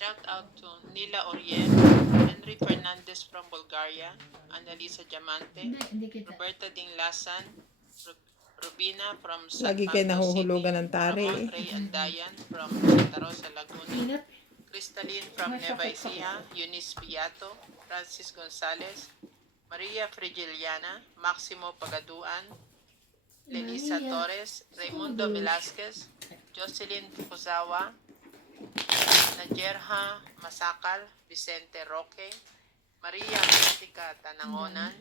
Shout out to Nila Orien, Henry Fernandez from Bulgaria, Annalisa Diamante, Hindi kita. Roberta Dinglasan, Rubina from San Lagi kayo Pablo nahuhulugan City, ng tari. Ramon Ray Andayan from Santa Rosa, Laguna, Inat. Crystalline from Nueva Ecija, Eunice Piato, Francis Gonzalez, Maria Frigiliana, Maximo Pagaduan, Lenisa Maria. Torres, Raimundo Velasquez, Jocelyn Fukuzawa, Najerha Masakal, Vicente Roque, Maria Mística Tanangonan,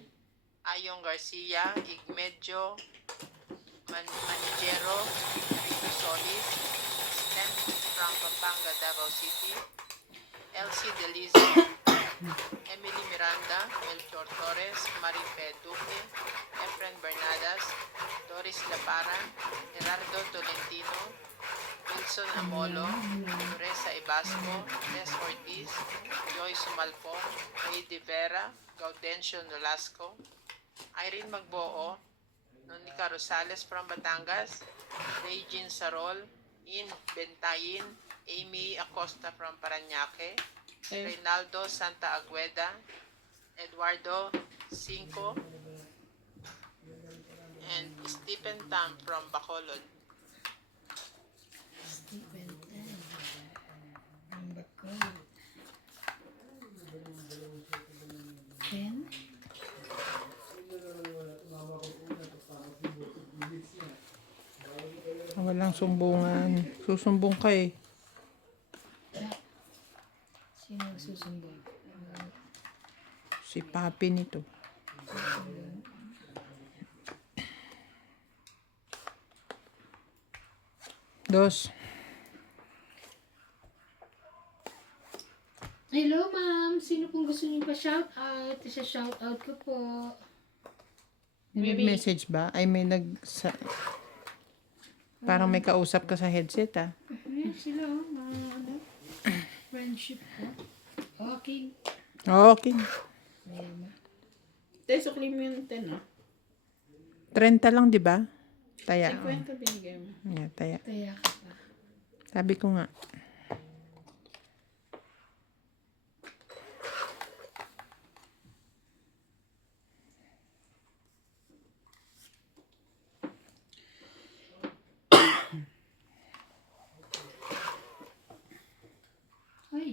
Ayong Garcia, Igmedio Manigero, Rito Solis, Stem from Pampanga, Davao City, Elsie Delizo, Emily Miranda, Melchor Torres, Marife Duque, Efren Bernadas, Doris Laparan, Gerardo Tolentino, Wilson Amolo, Teresa Ibasco, Tess Ortiz, Joy Sumalpong, Ray De Vera, Gaudencio Nolasco, Irene Magboo, Nonica Rosales from Batangas, Regine Sarol, In Bentayin, Amy Acosta from Parañaque, Reynaldo Santa Agueda, Eduardo Cinco, and Stephen Tam from Bacolod. Stephen Tan. Ang bako. Ken? Walang sumbungan. Susumbong ka eh. Sino susumbong? Si papi nito. Dos. Hello, ma'am. Sino pong gusto niyo pa shout out? Sa shout out ko po. May message ba? Ay may parang may kausap ka sa headset ah. Sila, mga ano, friendship ko. Okay. Okay. Ayan na. Teso claim mo yung 10, ah. 30 lang, di ba? Taya. 50 binigay mo. Yeah, taya. Kaya ka pa. Sabi ko nga. Ay.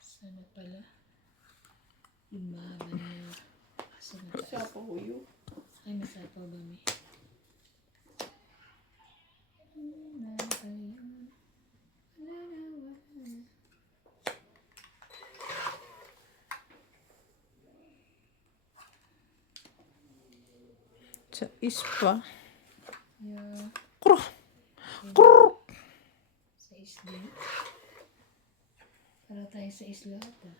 Sana pala. Lumaba na yung aso na Sa pahuyo. Ay, masapaw ba mi? Sa ispa. Yeah. Kuro. Kuro. Sa isla. Para tayo sa isla ata.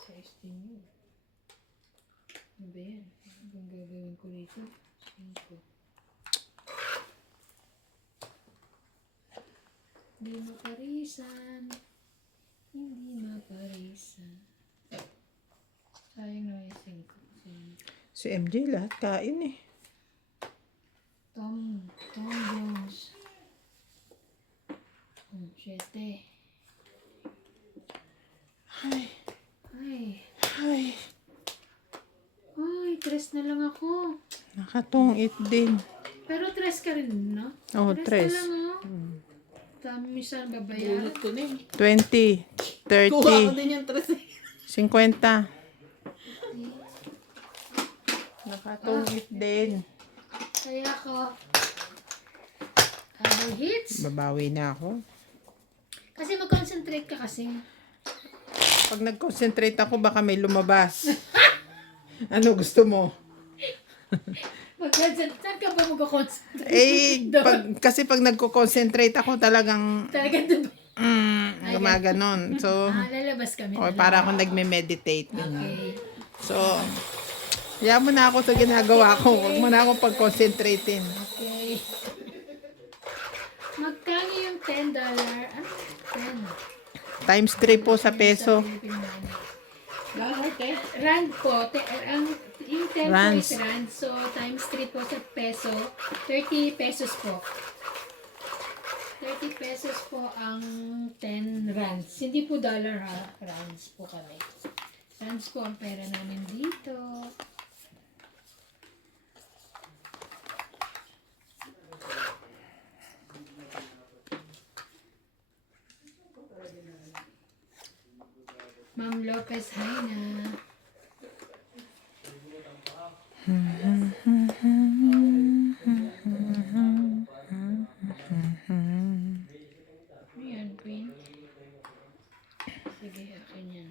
Sa isla niyo. Ano ba yan? Anong gagawin ko rito? 5. Hindi maparisan. Hindi maparisan. Sayang na yung 5. Si MJ lahat kain eh. Tom Jones. 7. Ay. Ay. Ay. Ay, 3 na lang ako. Nakatungit din. Pero 3 ka rin, no? Oh, 3 3. na lang, oh. Tama, minsan babayaran. Bunot ko na eh. 20. Kuha ko 30. din yung 13. 50. Nakatungit din. Kaya ako, double hits. Babawi na ako. Kasi mag-concentrate ka kasi. Pag nag-concentrate ako, baka may lumabas. Ano gusto mo? Mag-concentrate. Saan ka ba mag-concentrate? Eh, kasi pag nagko-concentrate ako talagang Talagang doon. gumaganon. So, Lalabas kami. o, para ako nagme-meditate. Okay. So, kaya mo na ako sa ginagawa ko. Huwag mo na akong pag-concentratein. Okay. Magkano yung $10? Ano? 10. Times 3 po sa peso. Lahat eh. Rand po. Yung 10 Rands. po is rand. So, times 3 po sa peso. 30 pesos po. 30 30 pesos po ang 10 rands. Hindi po dollar ha. Rands po kami. Rands po ang pera namin dito. Ma'am Lopez, hi na. Ayan, Queen. Sige, akin yan.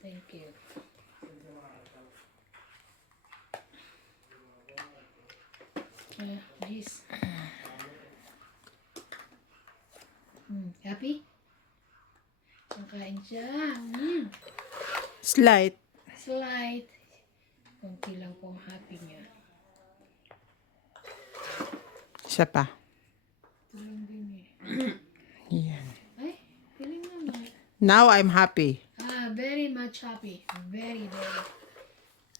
Thank you. This. Happy? Nakain siya. Slight. Slight. Kunti lang po ang happy niya. Isa pa. Ito lang din eh. Yan. Ay, feeling naman. Now I'm happy. Very much happy. Very, very.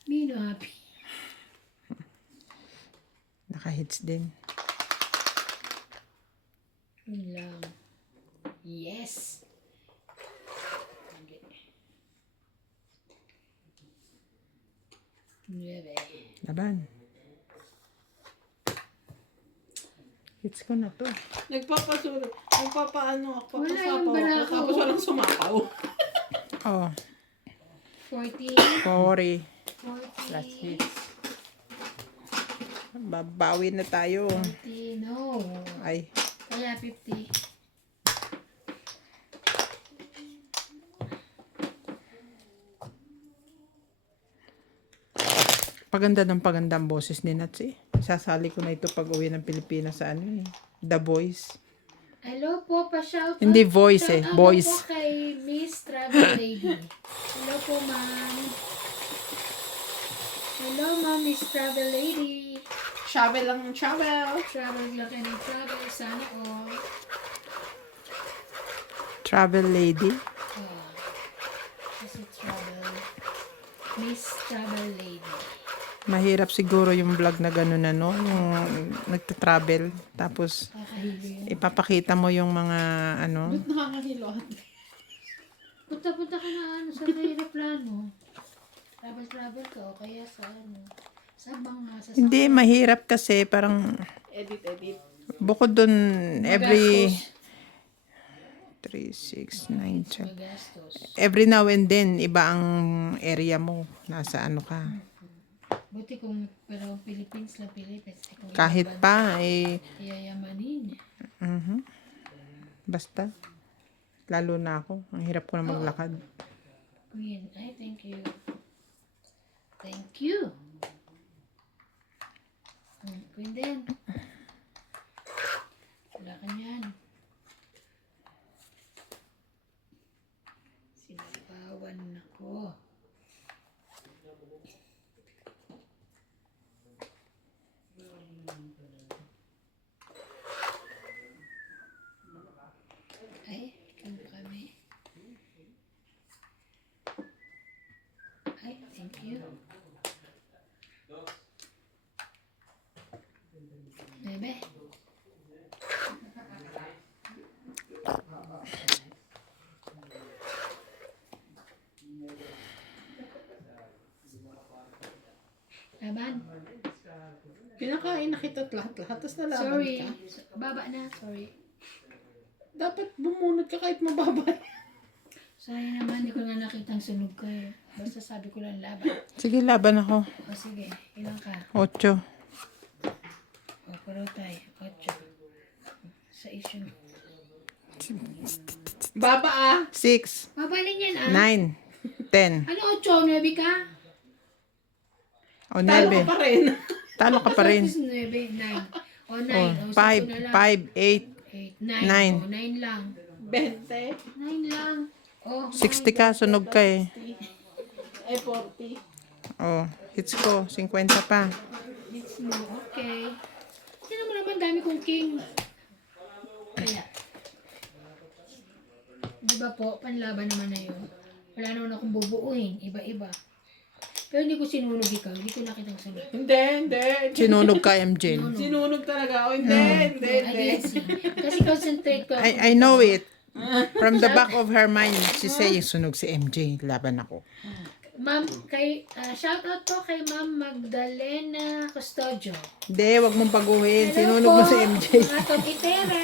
Me no happy. Naka-hits din. Yun lang. Yes! Nueve. Laban. Hits ko na to. Nagpapaano ako, Wala yung papasapaw ako, barako. tapos walang sumapaw. Oh, 40. 40. 40. Last hits. Babawi na tayo. 40. No. Ay, Kaya 50. paganda ang boses ni Nats eh. Sasali ko na ito pag uwi ng Pilipinas sa ano eh. The Voice. Hello po, pa-shout Hindi out. voice eh, Shout out boys. po kay Miss Travel Lady. Hello po, ma'am. Hello, ma'am, Miss Travel Lady. Shovel lang ng shovel. Travel lang kayo ng travel. Sana all. Travel Lady. Kasi travel. Miss Travel Lady. Mahirap siguro yung vlog na gano'n ano, yung nagta-travel. Tapos Kakahili yun. ipapakita mo yung mga ano. Ba't nakakahilo? Punta-punta ka na ano, sa aeroplano. Travel ka o kaya sa ano. Sa mga sa Hindi, mahirap kasi parang Edit. bukod dun every Magastos. 3, 6, 9, 12. Magastos. Every now and then, iba ang area mo. Nasa ano ka. Buti kung pero Philippines lang Philippines. Kung Kahit ibang pa, eh, bansa, yayamanin. basta. Lalo na ako. Ang hirap ko na maglakad. Queen, ay thank you. Thank you. Queen din. Wala ka niyan. Sinapawan ako. Ay, kamo kami. Ay, thank you. Bebe. Laban. Pinakain na kita lahat-lahat, tapos nalaban Sorry. ka. Baba na. Sorry. Dapat bumunod ka kahit mababa. Sorry naman, hindi ko na nakitang sunog ko eh. Basta sabi ko lang laban. Sige, laban ako. O sige, ilan ka? 8. O, puro tayo. 8. Sa issue. Baba 6, Mabalin yan ah. 9, 10. Ano 8? 9 ka? O, Talo ka 9. pa rin. Talo ka pa rin. 9. 9. O 9. O, O 5 na 5, lang. 5, 8. 8. 9. 9. O 9 lang. 20. 9 lang. O, 60 ka, sunog ka eh. 40. O, hits ko. 50 pa. It's mo. Okay. Tignan mo naman, dami kong king. Kaya. Di ba po, panlaban naman na yun. Wala naman akong bubuuin. Iba-iba. Pero hindi ko sinunog ikaw. Hindi ko nakitang sunog. Hindi, hindi. Sinunog ka, MJ. Sinunog talaga. Oh, hindi, hindi, I hindi. didn't see. Kasi concentrate ko. I know it. From the back of her mind, she's saying, sunog si MJ. Laban ako. Ma'am, shout out po kay Ma'am Magdalena Custodio. Hindi, wag mong baguhin. Hello Sinunog mo po, si MJ. mga tokitera.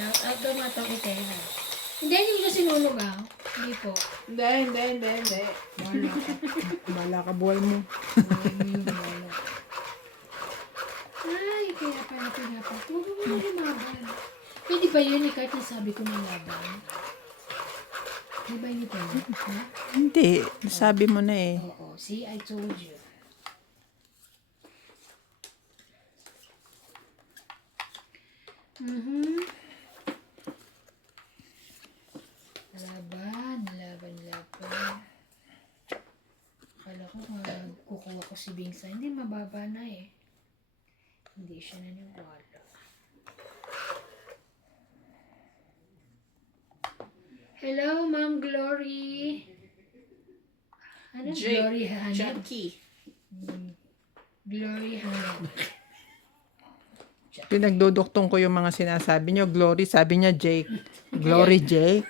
Shout out po mga tokitera. Hindi ko sinunog ah. Hindi po. Hindi, hindi, hindi, hindi. Bala ka, buhay mo. Ay, kaya pala. Huwag mo na lumaban. Pwede ba yun kahit nasabi ko ng laban? Di ba hindi pwede? Ha? Hindi, sabi mo na eh. Oo. See, I told you. Laban. Akala ko kukuha ko si Bingsa. Hindi, mababa na eh. Hindi siya naniwala. Hello, Ma'am Glory. Ano? Glory Hanep? Jackie. Glory Hanep. Pinagduduktong ko yung mga sinasabi nyo. Glory, sabi niya Jake. Glory Jake.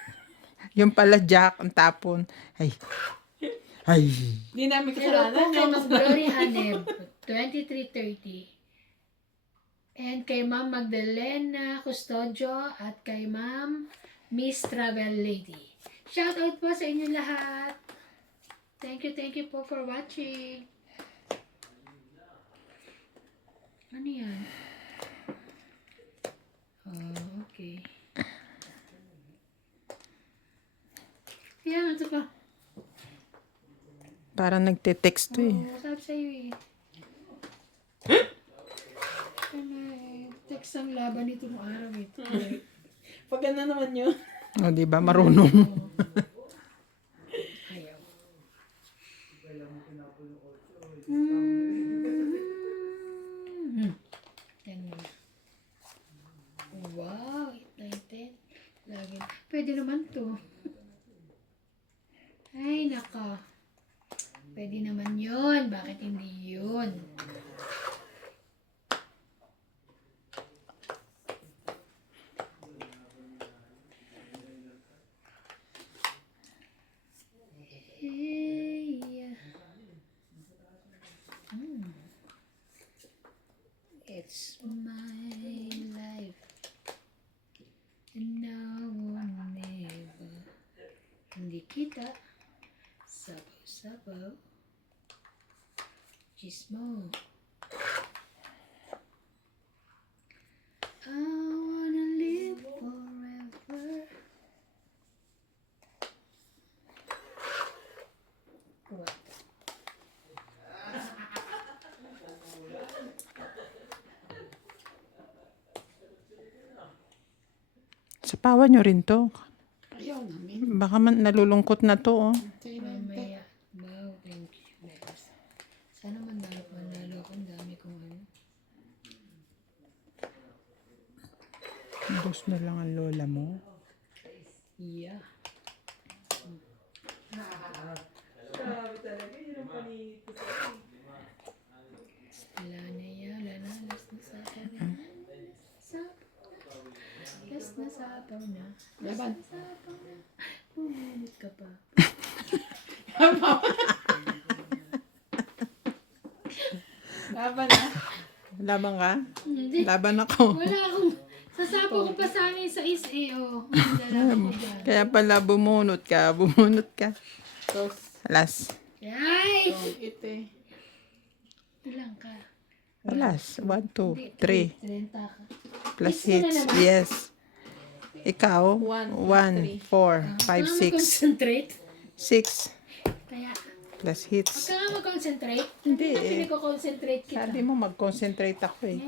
Yung pala Jack, ang tapon. Ay. Ay. Hindi namin Hello po kasalanan. kay Ma'am Glory Hanep, 2330. And kay Ma'am Magdalena Custodio at kay Ma'am Miss Travel Lady. Shout out po sa inyo lahat. Thank you po for watching. Ano yan? Oh, okay. Yan, ito pa. Parang nagte-text to eh. Oo, sabi sa'yo eh. Ano eh, text ang laban nitong araw ito. Pag ano naman yun. O, di ba? Marunong. Ayaw. Yan muna. Wow, 8-9-10. Lagi. Pwede naman to. Ay, naka. Pwede naman yun. Bakit hindi yun? Hey, yeah. It's my life. And now or never. Hindi kita. Sabaw. Chismo. I wanna live forever. What? Sapawan nyo rin to. Ayaw namin. Baka man nalulungkot na to. Oh. Mamaya. Wow, thank you. Next. Sana manalo ako. Ang dami kong ano. Boss na lang ang lola mo. Yeah. Wala na yan. Wala na. Last na sapaw na. Last na sapaw na. Laban. Sapaw na. Pumunit ka pa. Laban na. Laban ka? Hindi. Laban ako. Wala akong... Sasapaw ko pa sana yung sa oh. Dala ko dyan. Kaya pala bumunot ka. Tos. Alas. Yay! Ite. Ilang ka? Alas. 1, 2, 3. 30 ka. Plus Hits mo na hits. naman. Yes. Ikaw? 1, 1, 4, 5, 6. Concentrate. 6. Kaya, Plus huwag hits. ka nga mag-concentrate. Hindi Hindi eh. pinag-concentrate kita. Sabi mo mag-concentrate ako eh.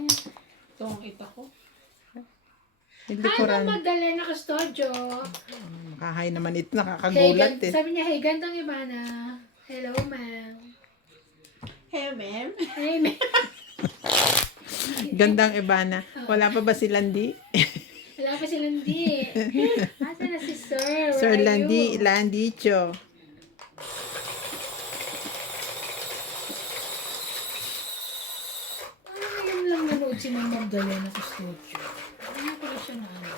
Itong ita ko. Hindi Hi, ko Ma'am rin. Magdalena Custodio. Makahay naman ito. Nakakagulat eh. Sabi niya, hey, gandang Ivana. Hello, ma'am. Hey, ma'am. Hey, ma'am. Gandang Ibana. Wala pa ba si Landi? Wala pa si Landi. Asa na si Sir? Where Sir are Landi, you? Landicho. si Ma'am Magdalena Custodio. Ano pala siya na ano?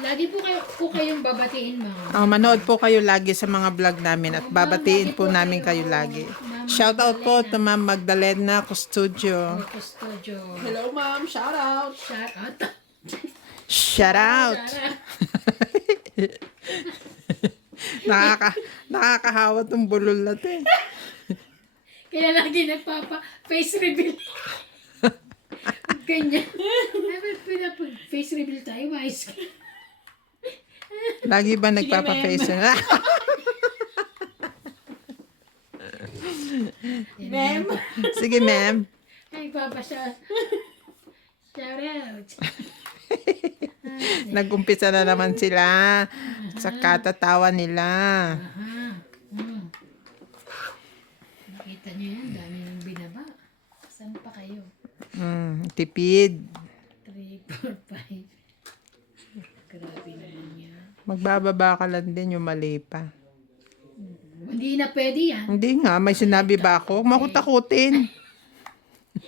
Lagi po kayong babatiin, Ma'am. Oh, manood po kayo lagi sa mga vlog namin at babatiin po namin kayo lagi. Shout out po to Ma'am Magdalena Custodio. Custodio. Hello, ma'am. Shout out. Shout out. Shout out! Nakakahawa tong bulol na to eh. Kaya lagi face reveal. Ganyan. Face reveal tayo, mais. Lagi ba nagpapa-face? Ma'am. Sige, ma'am. Ay, Papa, shout out. Nag-umpisa na naman sila sa katatawa nila. Aha. Nakita niyo yan, dami ng binaba. Saan pa kayo? Tipid. 3, 4, 5. Grabe naman yan. Magbababa ka lang din yung mali pa. Hindi na pwede yan. Hindi nga, may sinabi ba ako? Huwag mo akong takutin.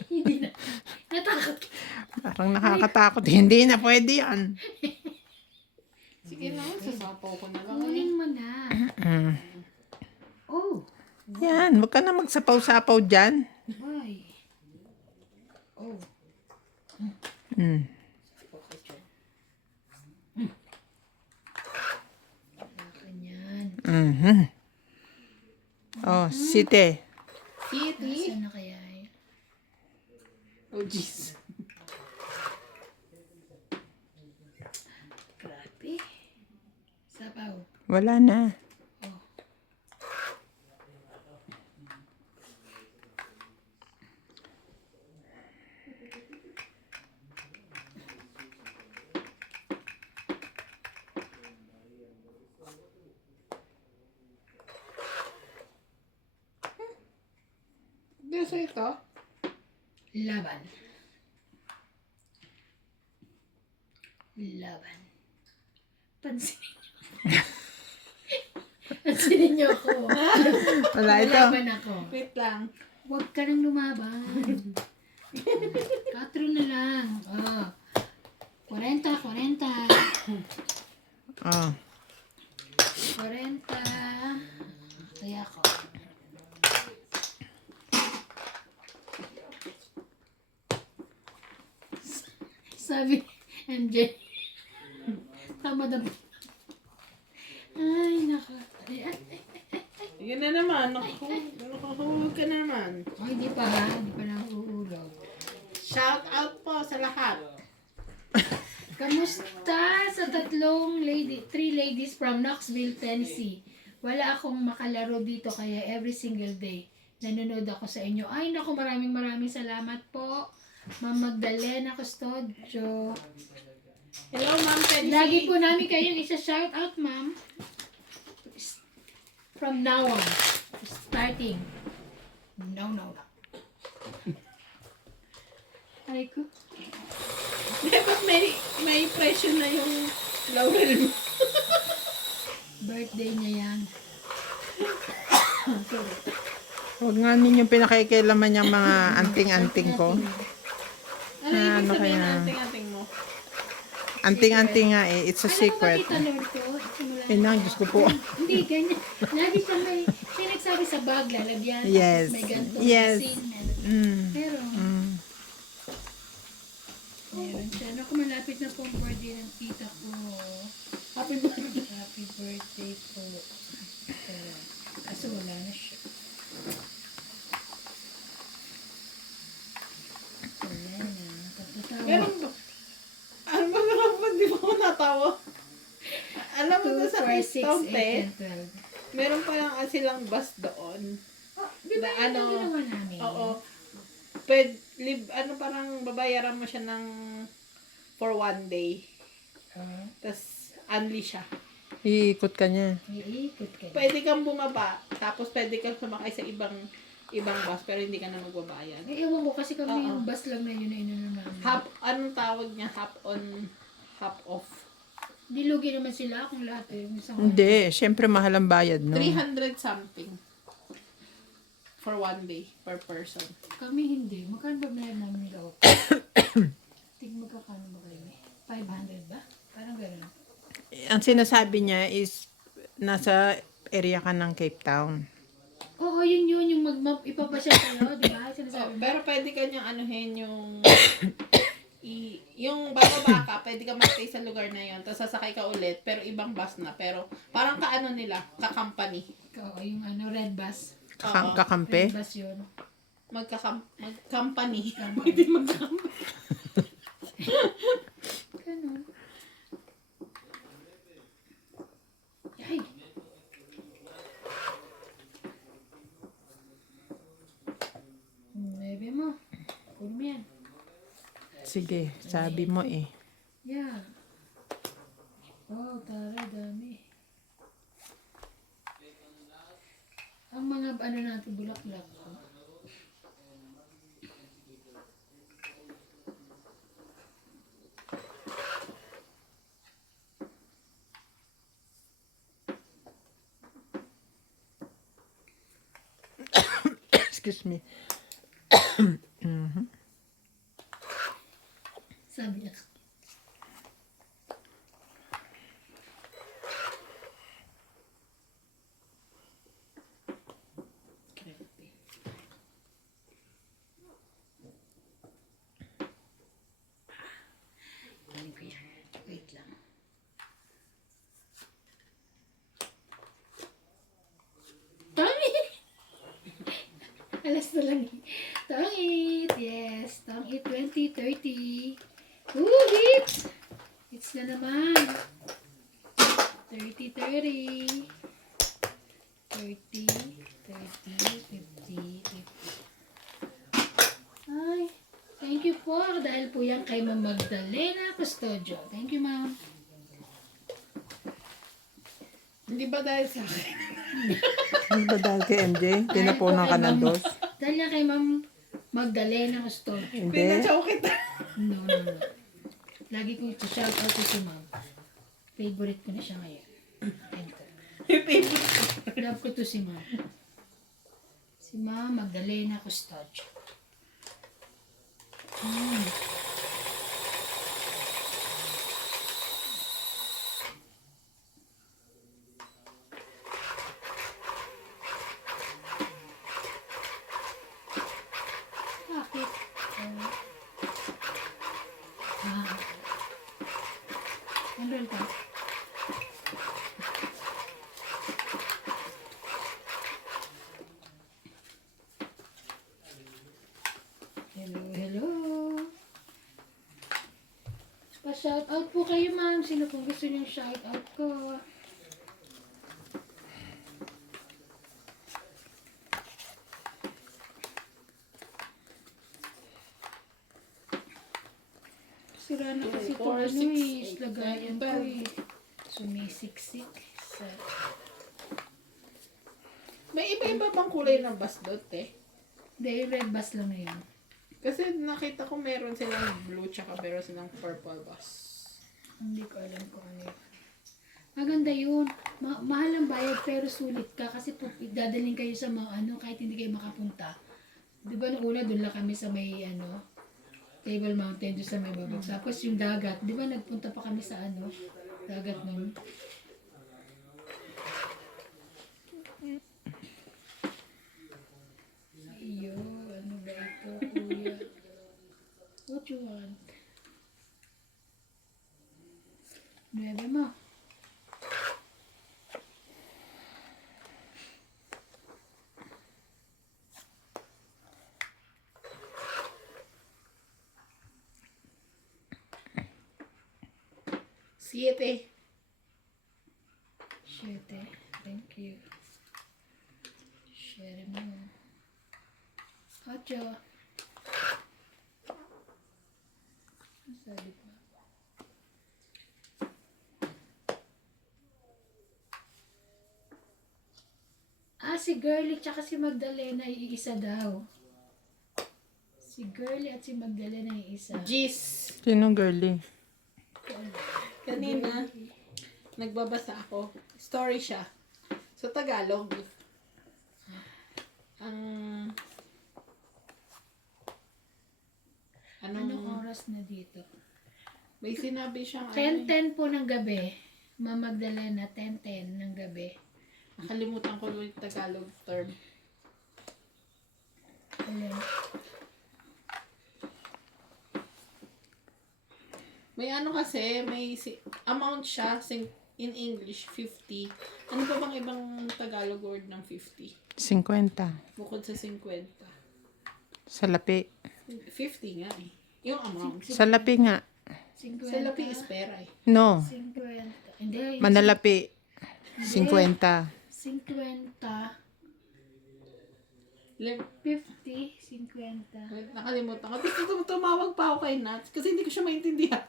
Hindi na. Natakot. Parang nakakatakot. Hindi na pwede yan. Sige na, sasapaw ko na lang. Kunin mo na. Oh. Yan, huwag ka na magsapaw-sapaw dyan. Why? Oh. Ganyan. Oh, site. Kitty. Saan na kaya yun? Oh, jeez. Grabe. Sabaw. Wala na. Dito ito. Laban. Laban. Pansinin niyo. Pansinin niyo ako. Wala ito. Laban ako. Wait lang. Huwag ka nang lumaban. 4 na lang. Oh. 40, 40. Oh. 40. Kaya ako. Sabi MJ. Tama na ba? Ay, naka. Sige na naman. Nakuhulog ka na naman. Oh, hindi pa ha. Hindi pa nahuhulog. Shout out po sa lahat. Kamusta sa 3 ladies from Knoxville, Tennessee? Wala akong makalaro dito kaya every single day nanonood ako sa inyo. Ay, naku, maraming salamat po. Ma'am Magdalena Custodio. Hello, Ma'am Tennessee. Lagi po namin kayong isa-shout out, ma'am. From now on. Starting. No. Aray ko. Dapat may presyo na yung laurel mo. Birthday niya yan. Huwag nga ninyong pinakaikilaman yung mga anting-anting ko. Ano ibig Ano sabihin kaya? ng anting-anting mo? Anting-anting nga eh. It's a secret. Ano ba Lord ko? Simula Yun lang, Diyos ko po. Hindi, ganyan. Lagi siya nagsabi sa bag, lalagyan. Yes. Tapos may ganitong Yes. scene. Pero, meron siya. Naku, malapit na po ang birthday ng tita ko. Happy birthday. Happy birthday po. Pero, kaso wala na siya. Wala na. Tapatawa. Meron ba? Ano ba naman? Di ba ako natawa? Alam mo 2, na sa 4, 6, Keystone, 8, 12. meron pa lang silang bus doon. Di ba Na yun ano, ang ginawa namin? Oo. Parang babayaran mo siya ng for 1 day. Tapos, unli siya. Iikot ka niya. Iikot ka. Pwede kang bumaba, tapos pwede kang sumakay sa ibang bus, pero hindi ka na magbabayad. Eh, ewan ko kasi kami Oo. yung bus lang na yun na inano namin. Anong tawag niya? Hop on, hop off. Dilugi naman sila kung lahat eh. Isang Hindi. Siyempre, mahal ang bayad, no? 300 something. For 1 day, per person. Kami hindi. Magkano ba bayad namin nila? ang sinasabi niya is nasa area ka ng Cape Town. Oo, yun, yung ipapasyal kayo, di ba? Oh, Sinasabi mo. pero pwede ka niyang anuhin yung yung bababa ka, pwede ka mag-stay sa lugar na yun, tapos sasakay ka ulit, pero ibang bus na, pero parang kaano nila, ka-company. Oo, yung red bus. Oo. Kakampi? Red bus yun. Mag-company. Company. Pwede mag-company. Ganun. Ay! Bebe mo. Kunin mo yan. Sige, sabi mo eh. Yeah. Oh, taray, dami. Ang mga ano natin, bulaklak. Excuse me. Sabi niya. Galing ko yan. Wait lang. Tangi! Alas na lang eh. Tangit! Yes. Tangit 2030. Ooh, hits! Hits na naman. 30-30. 30, 30, 50, 50. Ay, thank you po. Dahil po yan kay Ma'am Magdalena Custodio. Thank you, Ma'am. Hindi ba dahil sa akin? Ano ba dahil kay MJ? Tinapunan ka ng dos? Dahil yan kay Ma'am Magdalena Custodio. Hindi. Pinachaw kita. No. Lagi ko ito shout out to si Ma'am. Favorite ko na siya ngayon. Ito. Love ko to si Ma'am. Si Ma'am Magdalena Custodio. Bakit? Enroll ka? Hello. Pa-shout out po kayo, ma'am. Sino pong gusto niyong shout out ko? Sira na kasi ito, ano eh, lagayan ko eh. Sumisiksik. May iba-iba bang kulay ng basdot eh? Hindi, red bus lang na yun. Kasi nakita ko meron silang blue tsaka meron silang purple bus. Hindi ko alam kung ano yun. Maganda yun. Mahal ang bayad pero sulit ka kasi dadaling kayo sa mga ano kahit hindi kayo makapunta. Di ba nung una doon lang kami sa may ano Table Mountain doon sa may babag. Tapos yung dagat, di ba nagpunta pa kami sa ano dagat nun. Iyo, ano ba ito, kuya? What you want? Nuebe mo. Siete. Siete. Thank you. Share mo. Ocho. Ano sabi ko? Si Girlie tsaka si Magdalena iisa daw. Si Girlie at si Magdalena iisa. Gis. Sinong girly? Kanina, nagbabasa ako. Story siya. Sa Tagalog. Ang... Anong oras na dito? May sinabi siyang 10:10 po ng gabi. Ma'am Magdalena, 10:10 ng gabi. Nakalimutan ko yung Tagalog term. Alin? May ano kasi, may amount siya in English, 50. Ano pa bang ibang Tagalog word ng 50? 50. Bukod sa 50. Salapi. 50 nga eh. Yung amount. Salapi nga. 50. Sa lapi is pera eh. No. 50. Hindi. Manalapi. 50. 50. Lim- 50. 50. Wait, nakalimutan ko. Tapos tumawag pa ako kay Nats kasi hindi ko siya maintindihan.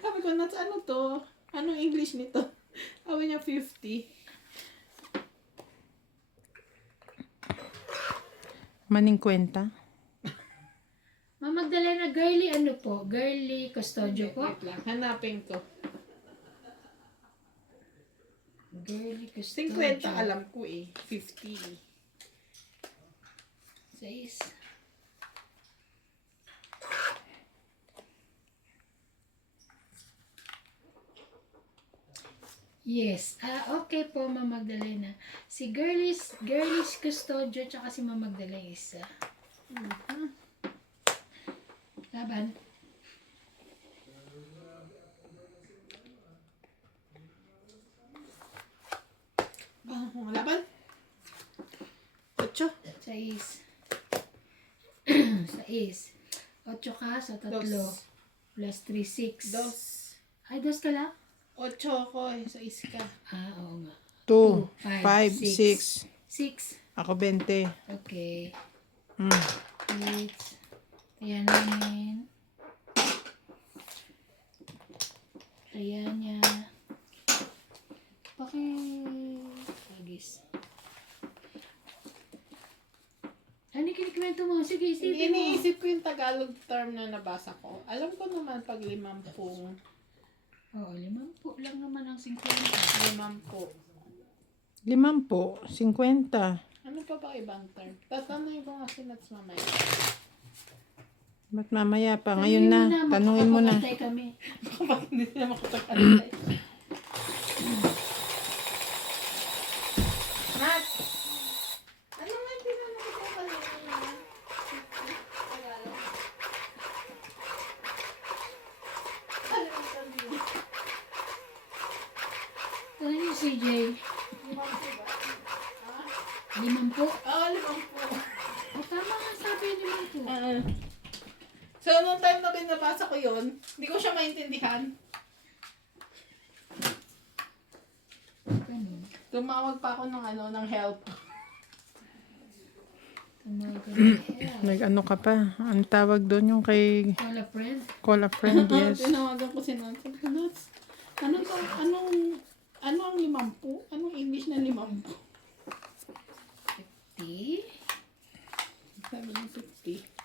Sabi ko, Nats, ano to? Anong English nito? Sabi niya 50. Maning kwenta. Ma'am Magdalena, girly ano po? Girly custodio po? Wait lang, hanapin ko. Girly custodio. 50 alam ko eh. 50. 6. Yes. Okay po, Ma'am Magdalena. Si Girlies Custodio tsaka si Ma'am Magdalena isa. Laban. Paano kung laban? 8. 6. 6. 8 ka sa 3. Dos. Plus 3, 6. 2. Ay, 2 ka lang? 8 ko eh, sa iska. Oo nga. 2, 5, 5, 6. 6. Ako 20. Okay. Mm. 8. Ayan namin. Ayan niya. Agis. Ano kinikwento mo? Sige, isipin mo. Iniisip ko yung Tagalog term na nabasa ko. Alam ko naman pag 50. Oo, 50 lang naman ang 50. 50. 50. 50. Ano pa ba ibang term? Tatanungin ko nga si Nats mamaya. Ba't mamaya pa? Ngayon na. Tanungin mo na. Makakapagantay kami. Kapag hindi sila makapagkantay. Nats! Ano nga yung tinanong ko kanina? Tagalog. Ano yung sabihin? Ano yung CJ? 50 ba? 50? Oo, 50. O tama nga sabi 50. So, nung time na binabasa ko yun, hindi ko siya maintindihan. Ganun. Tumawag pa ako ng help. Nag-ano ka pa? Ang tawag doon yung kay Call a friend. call a friend, yes. Tinawagan ko si Nats. Sabi ko, Nats, ano ang 50? Anong English na 50? 50? Sabi niya 50.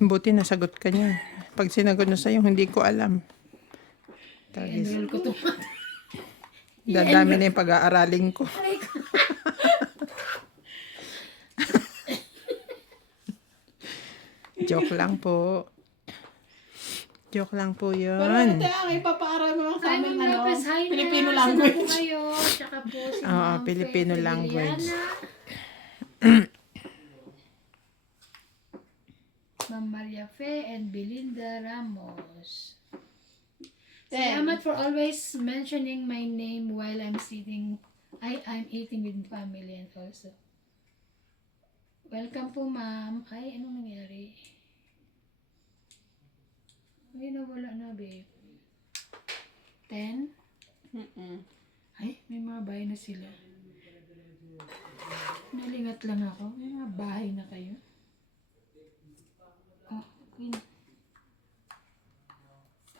Buti nasagot ka niya. Pag sinagot na sa'yo, hindi ko alam. Tagis. Enroll ko to. Dadami na yung pag-aaralin ko. Joke lang po. Joke lang po Pero yun. ito ang ipapaaral mo lang sa Hi, amin, Ma'am Lopez. Hi, Ma'am. Filipino Sino po language. kayo? Tsaka po si Oo, Ma'am Filipino Faith language. Liliana. Ma'am Maria Fe and Belinda Ramos. Salamat for always mentioning my name while I'm I'm eating with family and also. Welcome po, ma'am. Ay, anong nangyari? Ay, nawala na, babe. 10? Ay, may mga bahay na sila. Nalingat lang ako. May mga bahay na kayo. Oh, okay.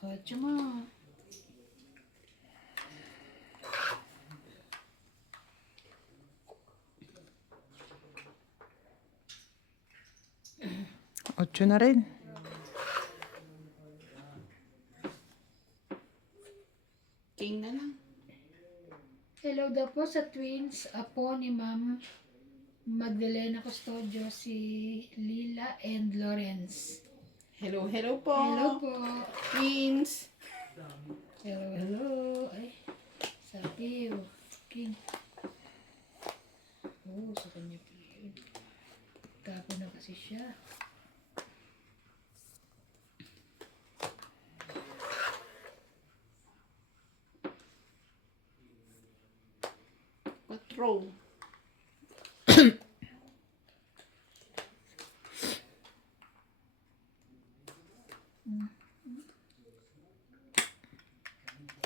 Oh, tsama. Ocho na rin. King na lang. Hello daw po sa twins, apo ni Ma'am Magdalena Custodio, si Lila and Lawrence. Hello po. Hello po. Twins. Hello, hello. Ay, sabi, king. Oh, sa kanya pala yun. Tapo na kasi siya. Patrol.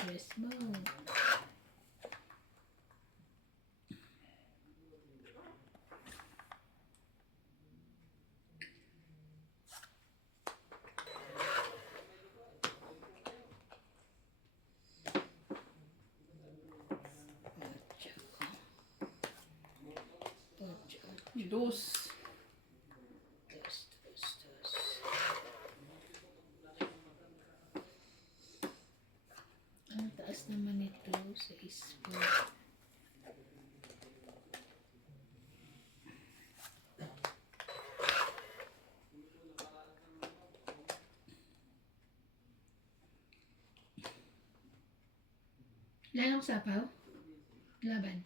Yes, mo. Dos. Dos. Ang taas naman ito sa ispo. Lalong sapaw? Laban.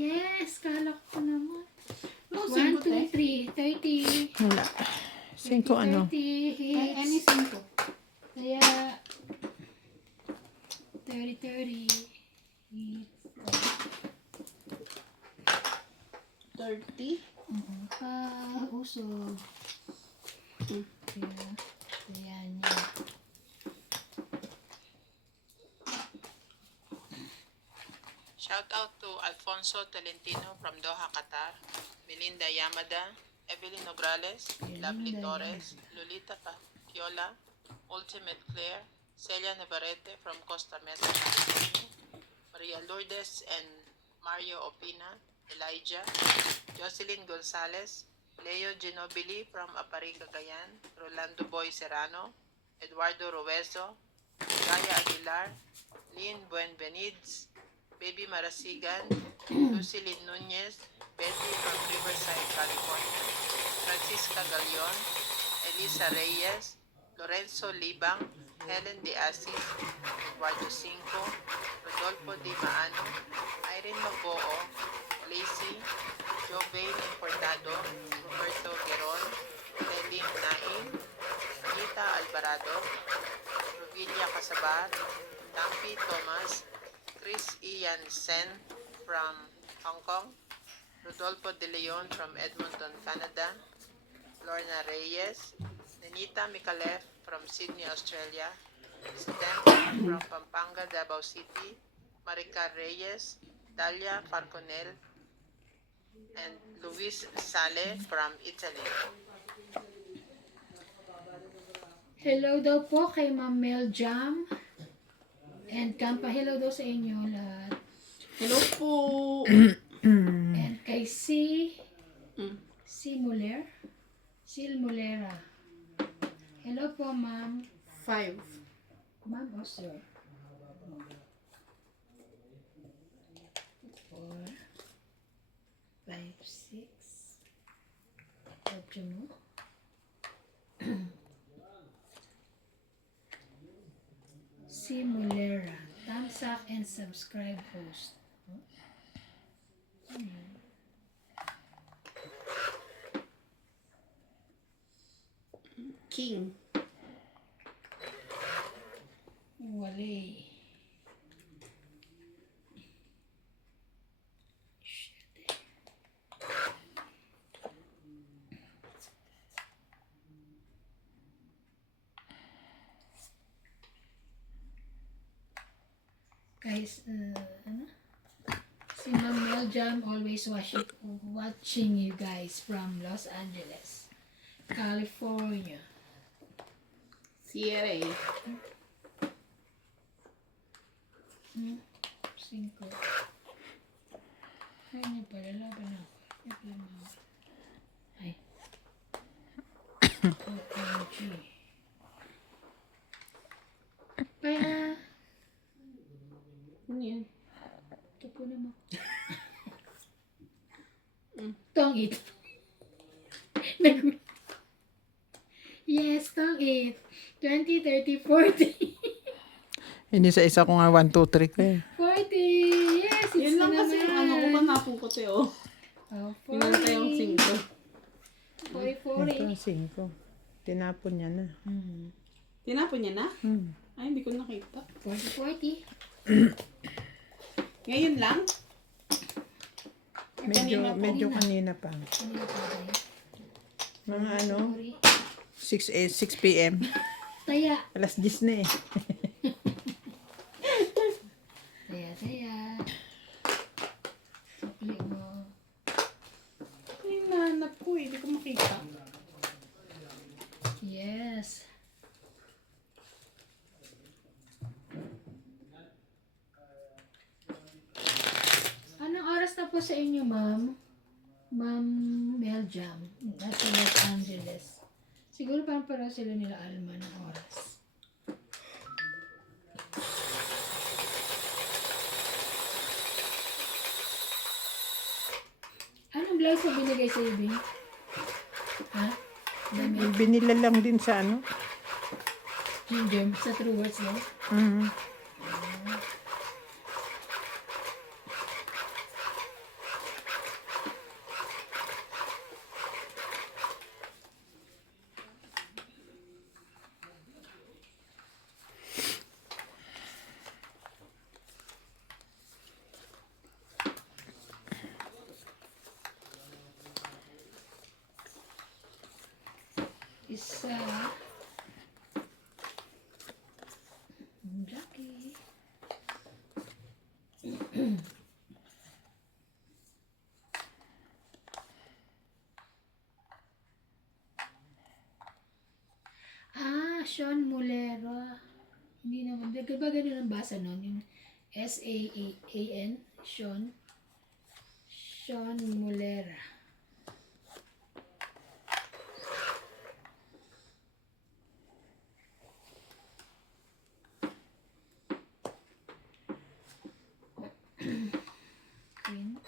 Yes, kala ko naman. No, 1, 5 2, te. 3, 30. Wala. 5 ano? 30 hits. Any 5. Kaya, 30 hits. 30. Pa, usog. Kaya, ayan yun. Shout out to Alfonso Tolentino from Doha, Qatar, Melinda Yamada, Evelyn Nograles, Lovely Melinda Torres, Lolita Paciola, Ultimate Claire, Celia Navarrete from Costa Mesa, California, Maria Lourdes and Mario Opina, Elijah, Jocelyn Gonzalez, Leo Ginobili from Aparig, Cagayan, Rolando Boy Serrano, Eduardo Roeso, Gaya Aguilar, Lynn Buenvenides, Baby Marasigan, Lucilyn Nunez, Betty from Riverside, California, Francisca Galion, Elisa Reyes, Lorenzo Libang, Helen De Asis, Eduardo Cinco, Rodolfo Di Maano, Irene Magoo, Lacey, Jovain Importado, Roberto Geron, Neling Nain, Anita Alvarado, Rovilla Casabar, Tampi Thomas, Chris Ian Sen from Hong Kong, Rodolfo De Leon from Edmonton, Canada, Lorna Reyes, Nenita Mikalev from Sydney, Australia, Stem from Pampanga, Davao City, Maricar Reyes, Dalia Farconel, and Luis Sale from Italy. Hello daw po kay Ma'am Mel Jam. And Kampa, hello daw sa inyo lahat. Hello po. And kay Muller. Sil Mulera. Hello po, ma'am. 5. Ma'am o sir? 4, 5, 6. Ocho mo? Simulera. Thumbs up and subscribe host. King. Wale. Guys, ano? Si Ma'am Mel Jam always watching you guys from Los Angeles, California. Sierra. 5. Ay, niya pala, laban ako. Niya pala mga. Ay. OMG. Kaya, Ano yan? ito po naman. Tong ito. Yes, tong 8. 20, 30, 40. Hindi sa isa ko nga 1, 2, 3 ko eh. 40! Yes, it's Yun lang na kasi yung naman. ano ko, panapukot eh, oh. Oh, Pinantay yung 40. 5. 40, 40. Ito, 5. Tinapon niya na. Tinapon niya na? Hmm. Ay, hindi ko nakita. 40, 40. Ngayon lang? Medyo kanina pa. Ano yung pare? Mga ano, 40. 6 p.m. Taya. Alas 10 na eh. Taya, taya. Sukli mo. Ay, nanap ko eh. Hindi ko makita. Yes. Anong oras na po sa inyo, ma'am? Ma'am Meljam, nasa Los Angeles. Siguro parang para sila nila Alma ng oras. Anong blouse na binigay sa iyo, Bing? Ha? Dami. Binila lang din sa ano. Ginger, sa True Words daw? Mhm. Isa. Jackie. Sean Mulero. Hindi naman. Di ba ganun ang basa nun? Yung S-A-A-N. Sean. Sean Mulera. Queen.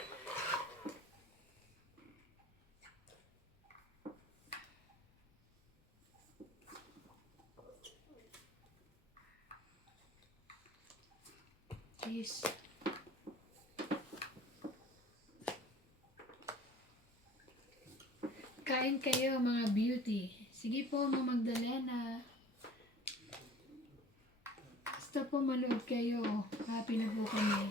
Jeez. Kain kayo mga beauty. Sige po mga Magdalena. Basta po manood kayo. Happy na po kami.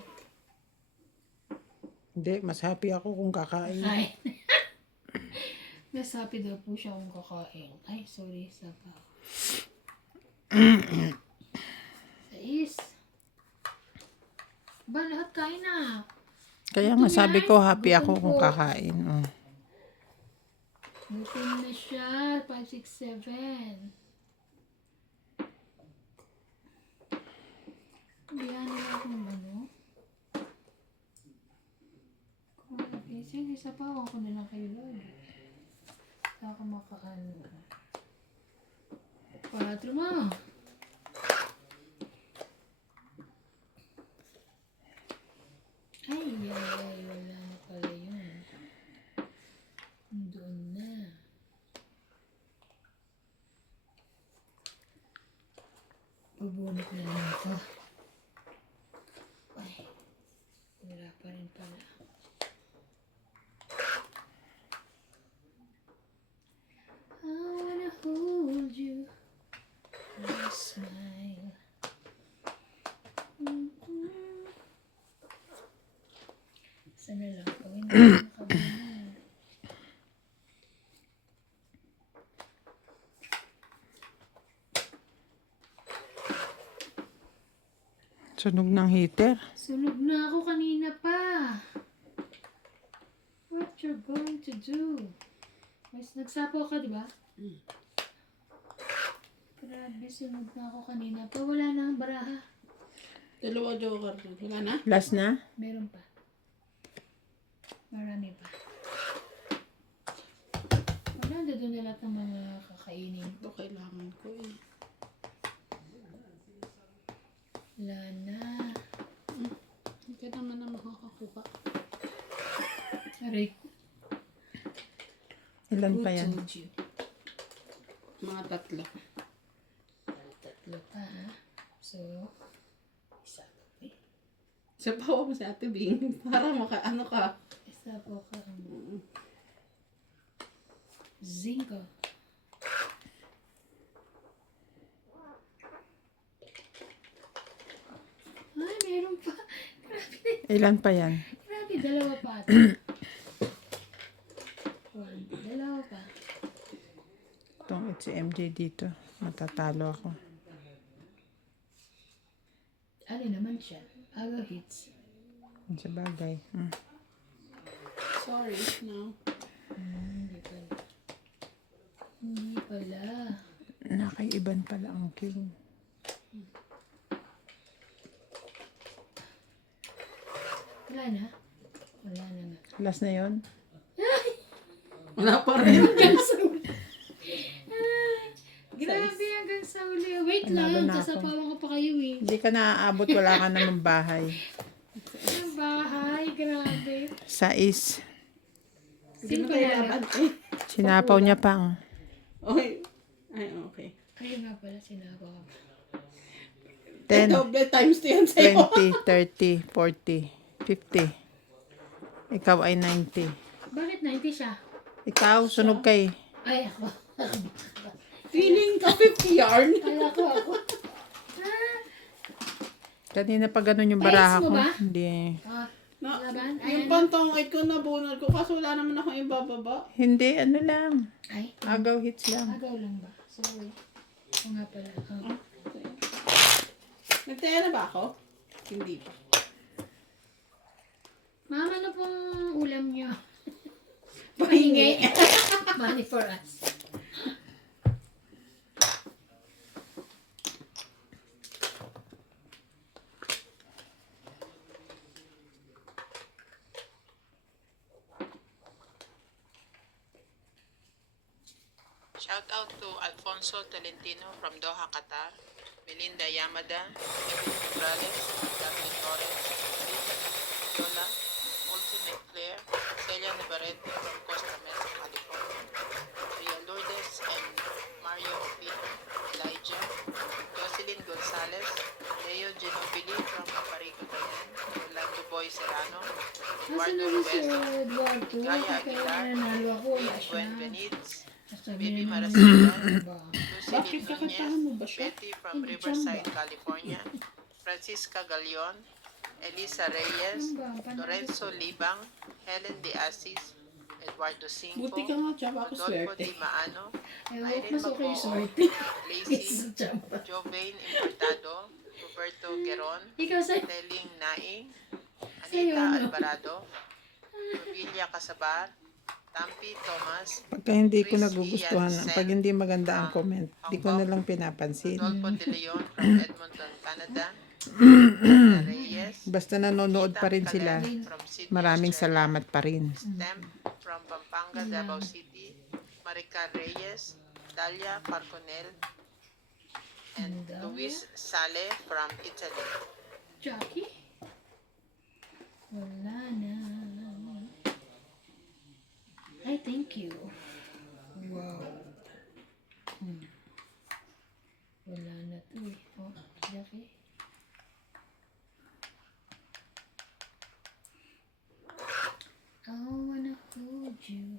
Hindi, mas happy ako kung kakain. Ay. Mas happy daw po siya kung kakain. Ay, sorry. Sapa. Sais. Ba, lahat kain na. Kaya Gutom nga sabi yan. ko happy ako Gutom kung po. kakain. Oh. Gutom na siya. 5, 6, 7. Biyan nila kung ano. Sige, isa pa ako na lang kayo, Lord. Saka makaano. 4 mo. Ay, wala na pala yun. Doon na. Bubunot na lang ito. Ay, wala pa rin pala. I wanna hold you. I smile. Sana lang po, hindi ko makabuna. Sunog ng heater. Sunog na ako kanina pa. What you're going to do? Mas nagsapaw ka, di ba? Grabe, sunog na ako kanina pa. Wala na ang baraha. Dalawa joker. Wala na? Last na? Meron pa. Marami pa. Wala, doon na lahat ng mga kakainin. Ito kailangan ko eh. Wala na. Hindi ka naman na makakakuha. Aray, Ilan who pa yan? told you? Mga tatlo. Tatlo pa, ha? So, isa po eh. Sa pawa mo si Ate Bing. Para ano ka. Isa po ka. Zinco. Ay, meron pa. Ilan pa yan? Grabe, dalawa pa ata. One, dalawa pa. Itong si MJ dito. Matatalo ako. Ano naman siya? Aga hits. Sa bagay. Sorry. No. Hindi pala. Hindi pala. Nakaiban pala ang king. Wala na? Wala na nga. Last na yon. Wala pa rin. Grabe hanggang sa uli. Wait Panalo lang, na ako. sasapawan ko pa kayo eh. Hindi ka naaabot, wala ka naman bahay. Ang bahay, grabe. Sais. Hindi Sino mo tayo panalo? laban. Eh. Sinapaw niya pa. Okay. Ay, okay. Kayo nga pala sinabi ko. 10, Double times to yan sa'yo. 20, 30, 40, 50. Ikaw ay 90. Bakit 90 siya? Ikaw, sunog kay. Ay, ako. Feeling ka 50 yarn. Kala ko ako. Kanina pa ganun yung baraha Ayos mo ko. ba? Hindi. Ah, Na, laban? yung Ayan. pantangay ko nabunod ko kaso wala naman ako yung bababa. Hindi, ano lang. Ay, Agaw hits lang. agaw lang ba? Sorry. Oo nga pala. Ah. Nagtaya na ba ako? Hindi pa. Ma'am, ano pong ulam niyo? Pahingi. Money for us. Shout out to Alfonso Tolentino from Doha, Qatar. Melinda Yamada, Evelyn Morales, Daphne Torres, Rita Yola, Ultimate Claire, Celia Navarrete from Costa Mesa, California, Ria Lourdes and Mario Opino, Elijah, Jocelyn Gonzalez, Leo Ginobili from Aparico, Cagayan, Orlando Boy Serrano, Nasaan Eduardo na si Sir Ruiz, Eduardo? Gaya Kaya Aguilar, nanalo ako. Wala siya. Gwen Beniz, Sasabihin Baby naman Marasigan, ba? Bakit Lucilin kakantahan mo ba Nunez, siya? Betty from Riverside, California, Francisca Galion, Elisa Reyes, Lorenzo Libang, Helen De Asis, Eduardo Cinco, Buti ka nga, tsaba ako Rodolfo swerte. Di Maano, Ay, huwag Irene mas okay Magoo, swerte. Lacey, Chamba. Jovain Importado, Roberto Geron, Ikaw sa... Teling Naing, Sa'yo, Anita ano? Alvarado, Rubilla Casabar, Tampi Thomas, Pagka hindi ko Chris nagugustuhan, Ian pag hindi maganda ang from comment, di ko Hong na Kong, lang pinapansin. Rodolfo De Leon from Edmonton, Canada, Ana Reyes, Basta nanonood pa rin sila. from Sydney, Maraming Australia, salamat pa rin. Stem from Pampanga, Davao City, Maricar Reyes, Dalia Parconel, and Dalia? Luis Sale from Italy. Jackie? Wala na. Ay, thank you. Wow. Wala na to eh. Oh, Jackie. I wanna hold you.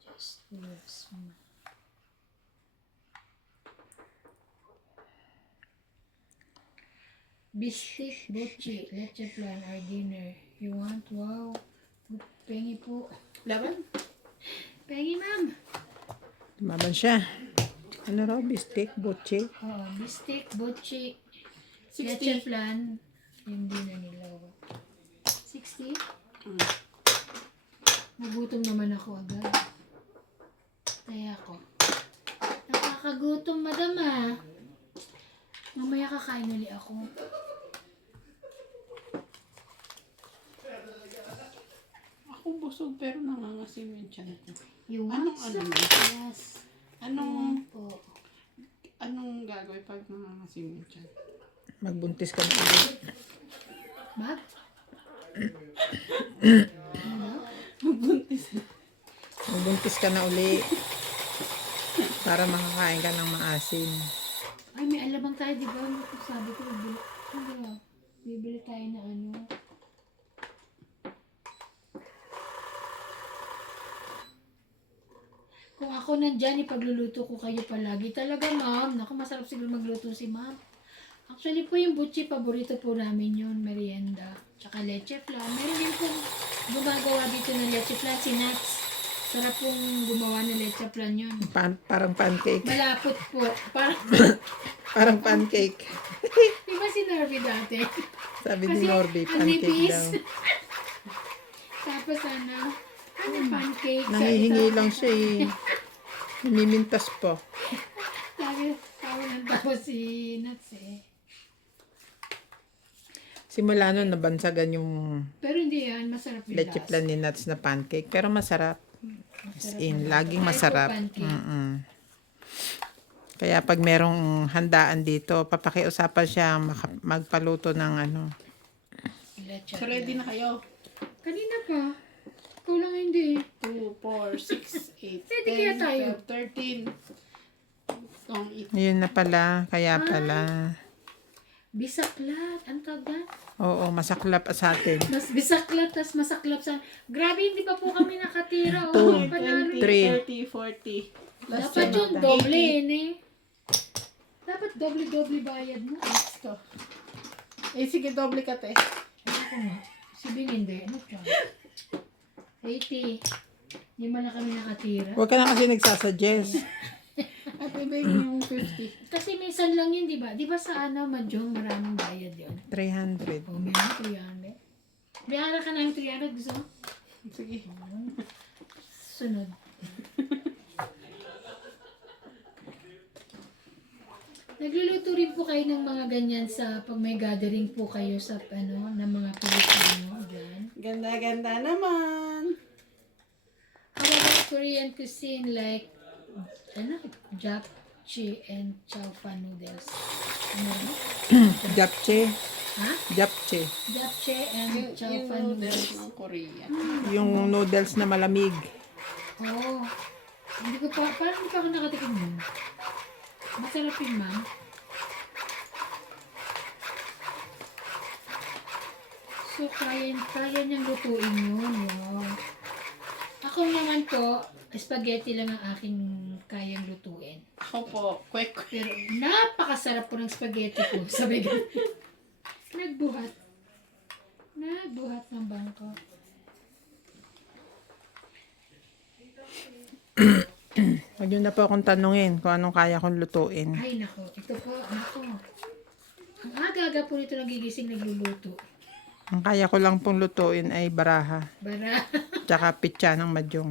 Just for a smile. Bistik, butchi, leche plan, our dinner. You want? Wow. Pengi po. Laban? Pengi, ma'am. Lumaban siya. Ano raw? Bistik? Butche? Oo, bistik, butchi, 60. leche plan. Yung dinner nila. 60? Nagutom naman ako agad. Kaya ako. Nakakagutom, madam ah. Mamaya kakain ulit ako. Ako busog pero nangangasim yung tiyan ko. You Anong want ano some? yun? Yes. Anong, Po. anong gagawin pag nangangasim yung tiyan? Magbuntis ka na ulit. Mag? Magbuntis na. Magbuntis ka na ulit. Para makakain ka ng maasim. Ay, may alamang tayo, di ba? Sabi ko, bibili tayo na ano. Kung ako nandyan, ipagluluto ko kayo palagi. Talaga, ma'am. Naku, masarap siguro magluto si ma'am. Actually po, yung butchi, paborito po namin yun, merienda. Tsaka leche flan. Meron din po gumagawa dito ng leche flan, si Nats. Sarap pong gumawa ng leche flan yun. Parang pancake. Malapot po. Parang, Parang pancake. di ba si Norby dati? Sabi ni Norby, pancake nipis. daw. Tapos pancake. Nangihingi lang siya eh. Namimintas po. Sabi ng tapos si Nats eh. Simula nun, nabansagan yung Pero hindi yan, masarap yung leche lasa. flan ni Nuts na pancake. Pero masarap. As Masarap in, yung laging lasa. masarap. Kahit po pancake. Mm-mm. Kaya pag merong handaan dito, papakiusapan siya magpaluto ng ano. Leche So, ready na kayo? Kanina pa. Ikaw lang hindi. 2, 4, 6, 8, Pwede kaya tayo? 12, 13. Itong Yun na pala. Kaya pala. Bisaklat. Ang tawag na? Oo, masaklap sa atin. Mas bisaklat, tas masaklap sa... Grabe, hindi pa po kami nakatira. Oh, 2, panalo. 3. 30, 40. Last Dapat one. yung doble yun eh. Dapat doble-doble bayad mo. Let's go. Eh, sige, doble ka, te. Ako nga. Si Bing hindi. Ano siya? 80. Hindi man na kami nakatira. Huwag ka na kasi nagsasuggest. At iba yung 50. Kasi minsan lang yun, di ba? Di ba sa Mahjong, maraming bayad yun. 300. O, meron 300. Biyara ka na yung 300, gusto mo? Sige. Sunod. Nagluluto rin po kayo ng mga ganyan sa pag may gathering po kayo sa ng mga Pilipino dyan. Ganda-ganda naman. How about Korean cuisine like japchae and chow fan noodles? Ano? Japchae. Ha? Japchae. Japchae and chow Yung fan noodles noodles. ng Korea. Yung noodles na malamig. Oo. Hindi ko pa, parang hindi pa ako nakatikim nun. Masarap yun, ma'am. So, kaya niyang lutuin yun. Wow. Ako naman po, spaghetti lang ang aking kayang lutuin. Ako po, quick. Pero napakasarap po ng spaghetti ko. Sabi ko. Nagbuhat. Nagbuhat ng bangko. Huwag yun na po akong tanungin kung anong kaya kong lutuin. Ay, nako. Ito po, nako. Ang aga-aga po nito nagigising nagluluto. Ang kaya ko lang pong lutuin ay baraha. Bara. Tsaka pitsa ng Mahjong.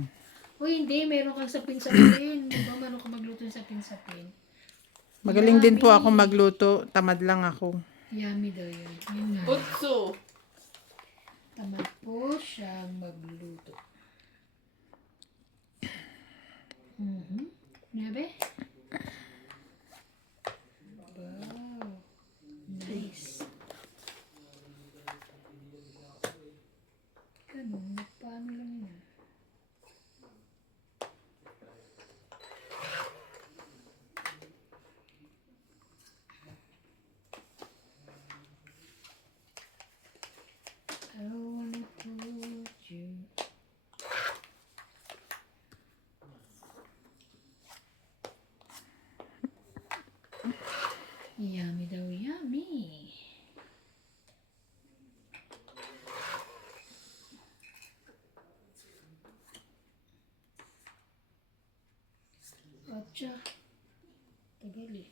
Uy, hindi. Meron kang sapin-sapin. Di ba meron kang magluto ng sapin-sapin? Magaling din po Yummy. ako magluto. Tamad lang ako. Yummy daw yun. Yun nga. Utsu. Tamad po siyang magluto. Nabe? Wow. Nice. Ganun. Paano lang yun? I wanna hold you. Yummy daw, yummy. Atcha. Tagal eh.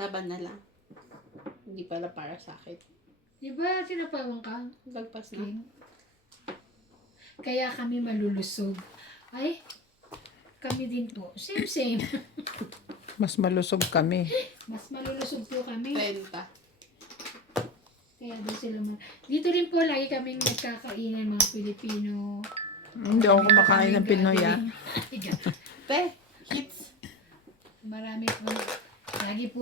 Laban na lang. Hindi pala para sa akin. Di ba sinapawang ka? Lagpas na. King? Kaya kami malulusog. Ay, kami din po. Same, same. Mas malusog kami. Mas malulusog po kami. 30. Kaya doon sila dito rin po lagi kaming nagkakainan mga Pilipino. Hindi ako kumakain ng Pinoy ah. Gathering. Te, hits. Marami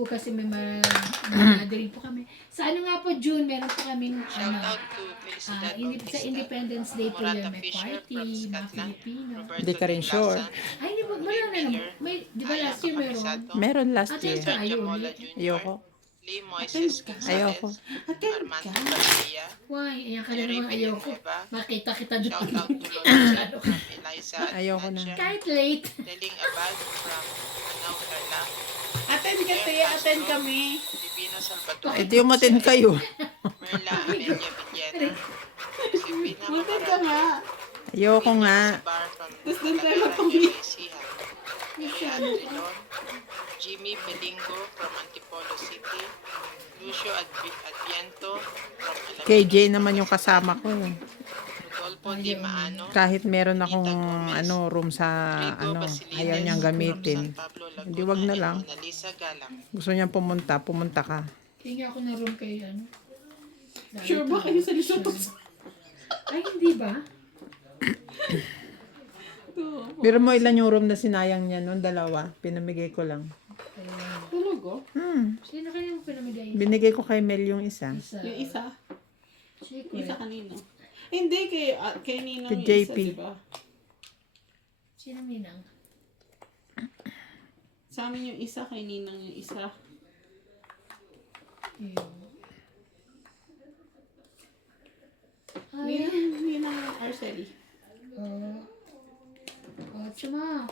kasi may gathering po kami. Sa ano nga po, June, meron po kaming Shout ano, out to Felicidad sa Bautista, Independence Day po Morata yan, may Fisher party, from mga Scotland, Filipino. Roberto Hindi ka rin sure. Vinglasa, Ay, hindi ba, wala na naman. May, di ba Aya last year meron? Makapisato, Meron last Attend year. ka, Cesar ayaw Jamola ulit. Jr., Ayoko. Lee Moises Attend ka? Ayoko. Gonzalez, Attend Armando ka? Garcia, Why? Ayan ka na Jerry naman, ayoko. Villanueva, Makita kita doon. shout out to Lord from Eliza at Ayoko na. Nadia, Kahit late. Deling Abad from Anaw Tarlac, Attend ka, te. Attend kami. Divina Salvador, Eh, di umatin kayo. Merla Amelia Villena, Josefina Attend ka nga. Mamaral, Ayoko nga. Sabar from Tapos doon tayo Talavera, magpamili. Nueva Ecija, Mary Ann Trilon, Jimmy Belingo from Antipolo City, Lucio Adviento from Alaminos, KJ naman yung kasama ko. Eh. Rodolfo Di Maano, Kahit meron akong Rita Gomez, room sa Rigo ano, Basilides ayaw niyang from gamitin. San Pablo, Laguna, Hindi, wag na and lang. Mona Lisa Galang. Gusto niyang pumunta ka. Hingi ako na room kayo, ano? Sure ba kayo sa Lesotho? Ay, hindi ba? Pero mo ilan yung room na sinayang niya noon? 2. Pinamigay ko lang. Talaga? Sino kayo yung pinamigay? Binigay ko kay Mel yung isa. Isa. Yung isa? Secret. Yung isa kanino? Hindi, kay Ninang Kay yung JP. isa, diba? Sino Minang? Sa amin yung isa, kay Ninang yung isa. Ay, Ninang yung Arceli. oh. Oh, tsuma.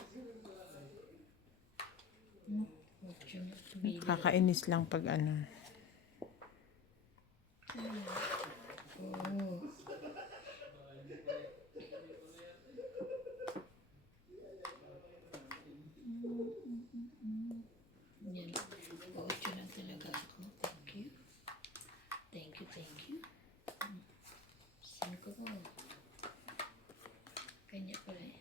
Oh, tsuma. Baby. Kakainis lang pag ano. Oh. Yan. Ocho lang talaga ako. Thank you. Thank you, thank you. Cinco ko. Kanya pala eh.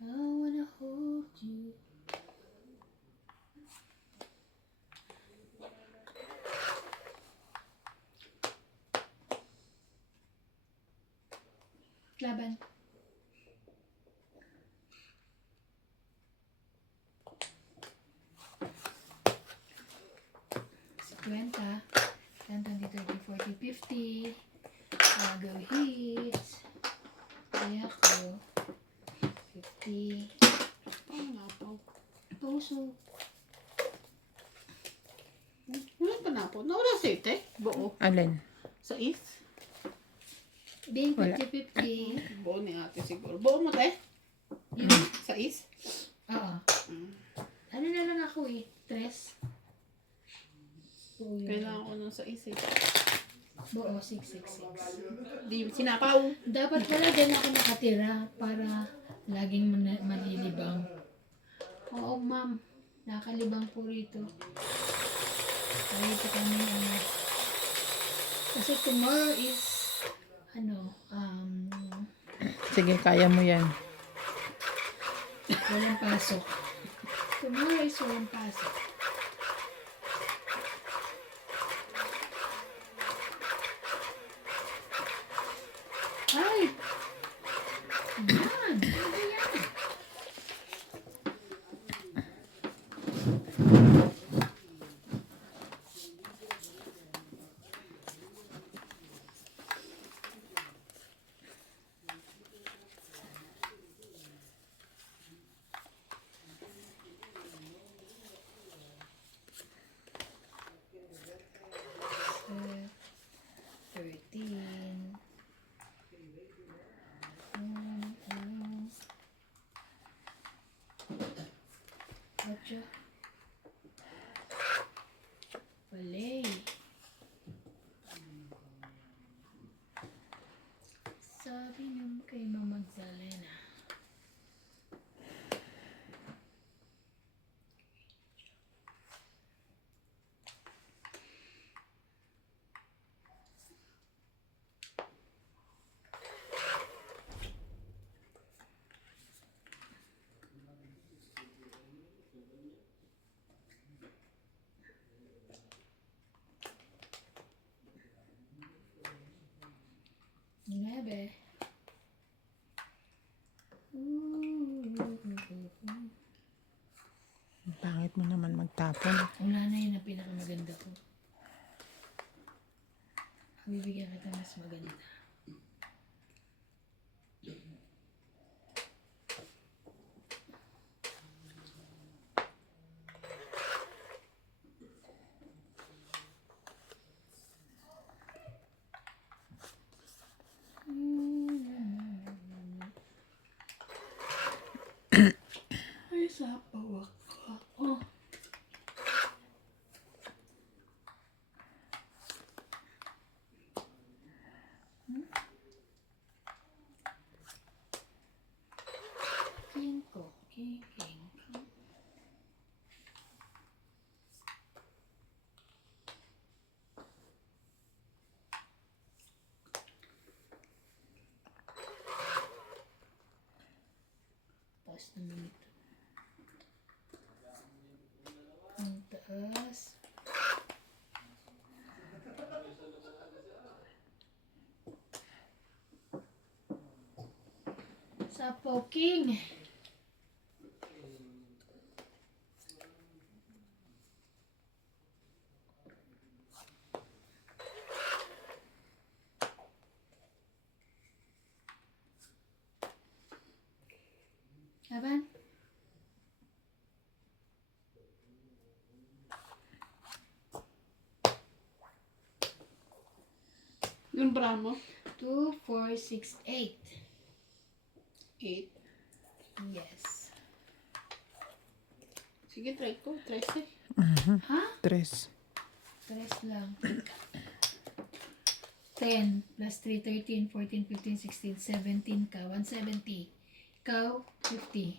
I wanna hold you. Laban. Kwenta. 10, 20, 30, 40, 50. Go hits. Kaya ko. 50. Paano nga po? Puso. Wala pa na po. Nawala sa ite? Buo. Alin? Sa is? Being Wala. 50-50. Buo ni ate siguro. Buo mo, te? Sa is? Oo. Ano na lang ako eh. 3. Buo yun. Kailangan ko nun sa is eh. Buo, 666. Di sinapaw. Dapat pala din ako nakatira para laging malilibang. Oo, ma'am. Nakalibang po rito. Rito kami, ano. Kasi tomorrow is, ano, Sige, kaya mo yan. walang pasok. Tomorrow is walang pasok. Ay! Yan! Ano ba yan? Uh, 13. Ocho. Wale. Sabi niyo kay Mama Magdalena. Nueve. Pangit mo naman magtapon. Ang nanay na pinakamaganda ko. Bibigyan kita mas maganda. Ay, sapaw ako. Oh. King ko, king. Taas naman ito. Ang taas. Sapaw king. Laban? Yung bra mo? 2, 4, 6, 8. 8. Yes. Sige, try ko. 13. Ha? 3. 3 lang. 10 plus 3, 13, 14, 15, 16, 17 ka. 170. Ikaw, 50.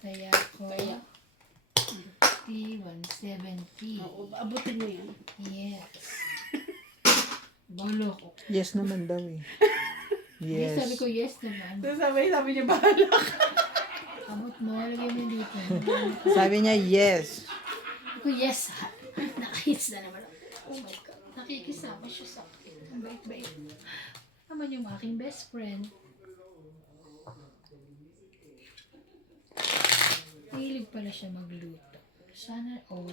Taya ko. Taya. 50, 170. Oo, abutin mo yan. Yes. Bolo ko. Yes naman daw eh. Yes. Yes. Sabi ko yes naman. Sabi niya, bahala ka. Abot mo, lagyan mo yung dito. Sabi niya yes. Sabi ko yes ha. Nakahits na naman ako. Oh my God. Nakikisama siya sa akin. Ang bait-bait. Naman yung aking best friend. Hilig pala siya magluto. Sana all.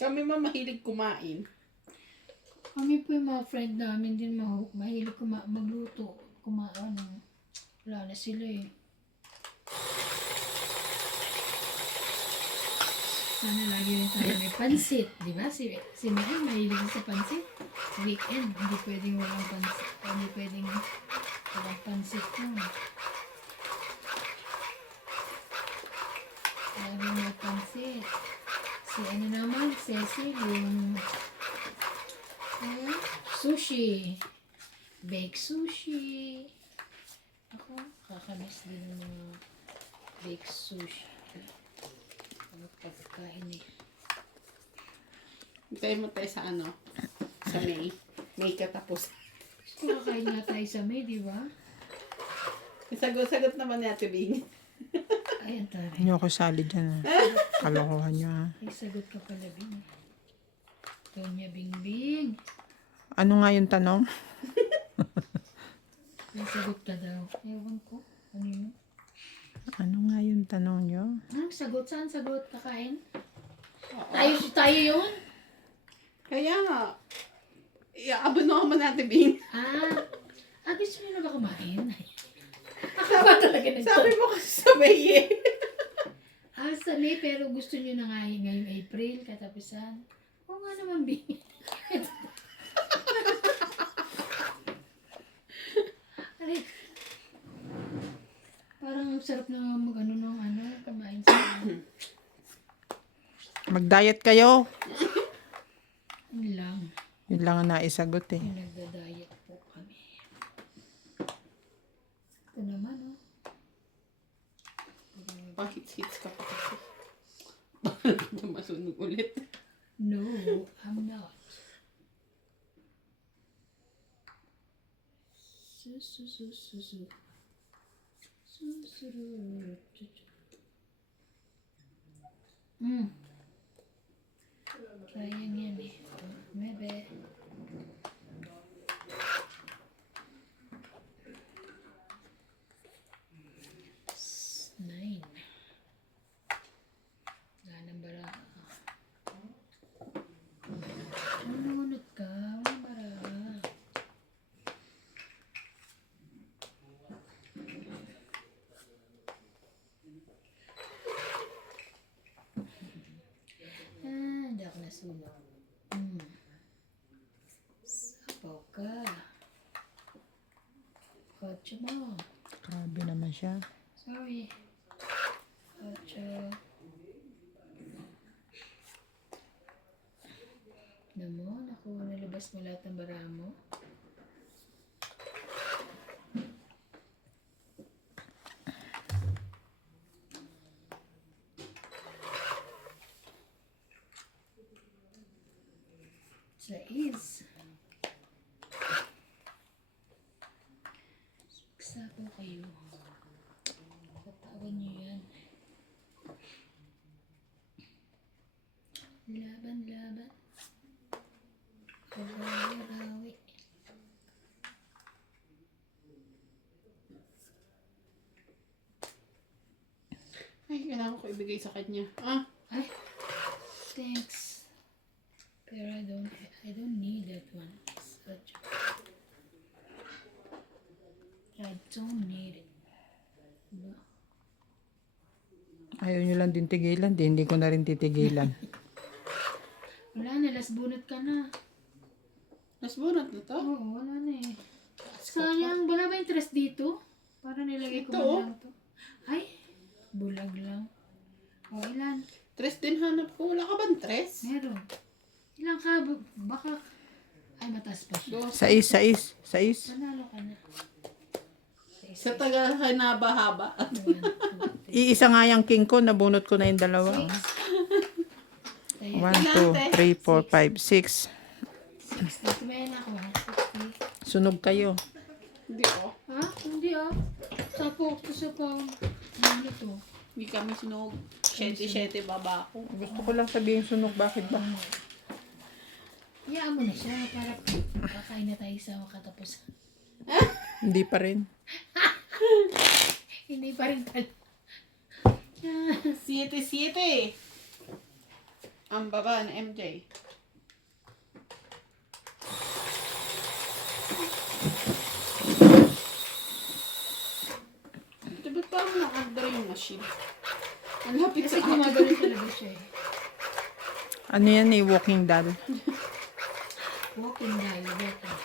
Kami mahilig kumain. Kami po yung mga friend namin din mahilig magluto. Ano. Wala na sila eh. Sana lagi rin tayo may pansit. Di ba? Si Mel mahilig sa pansit. Weekend, hindi pwedeng walang pansit. Hindi pwedeng walang pansit mo. Lagi may pansit. Si ano naman, Cecil, yung sushi. Baked sushi. Ako, kakamiss din ng mga baked sushi. Ano pagkain eh. Hintayin mo tayo sa ano? Sa May. May katapos. Kumakain nga tayo sa May, di ba? Sagot naman ni Ate Bing. Ayan tayo. Hindi ako sali dyan. Kalokohan niyo ha. May sagot ka pala, Bing. Tonya Bingbing. Ano nga yung tanong? May sagot ka daw. Ewan ko. Ano yun? Ano nga yung tanong niyo? Anong sagot? Saan sagot? Kakain? Tayo yun? Kaya nga, iaabot mo Ate Bing. Gusto niyo na ba kumain? Ako ba talaga nagtanong? Sabi mo kasi sa May eh. Sa May, pero gusto niyo na nga ngayong April, katapusan. Oo nga naman, Bing. Aray. Parang ang sarap na kumain sa Mag-diet kayo. Yun lang. Yun lang ang naisagot eh. Yung nagda-diet po kami. Ito naman, oh. Pahits-hits ka pa kasi. Baka masunog ulit. No, I'm not. Sayang yan eh. Mebe. sunog. Sabaw ka. Kotse mo. Grabe naman siya. Sorry. Kotse. Naku, nalabas mo lahat ng bara mo. Sais. Sapo kayo. Patawan niyo yan. Laban, laban. Rawi. Ay, kailangan ko ibigay sa kanya. Ah, Ay, thanks. Pero I don't need that one. Such. I don't need it. Ba? Ayaw nyo lang din tigilan. Hindi ko na rin titigilan. Wala na, last bunot ka na. nasbunot na to. Oo, wala na eh. Sayang, wala ba interest dito? Para nilagay ko Ito, man oh. lang to. Ay, bulag lang. O, ilan? Tres din hanap ko. Wala ka bang tres? Meron. Ilan ka? Baka, ay, mataas pa siya. Sais. Panalo ka na. Sa taga hanaba-haba. 1, 2, 3, Iisa nga yung king ko. Nabunot ko na yung dalawa. 1, 2, 3, 4, 5, 6. 60. Tumayan ako ha. 60. Sunog kayo. Hindi oh. Ha? Hindi ah. Sapo. Ano to? Hindi kami sinog. 7-7 baba ako. Gusto ko lang sabihin sunog. Bakit ba? Iyaan mo na siya para kakain na tayo sa katapusan. Hindi pa rin. Hindi pa rin pala. 7-7. Ang baba ni MJ. Ito ba't parang nakagdara yung machine? Ang lapit Kasi sa akin. gumagano talaga siya eh. Ano yan eh? Walking doll. Walking tayo. Walking.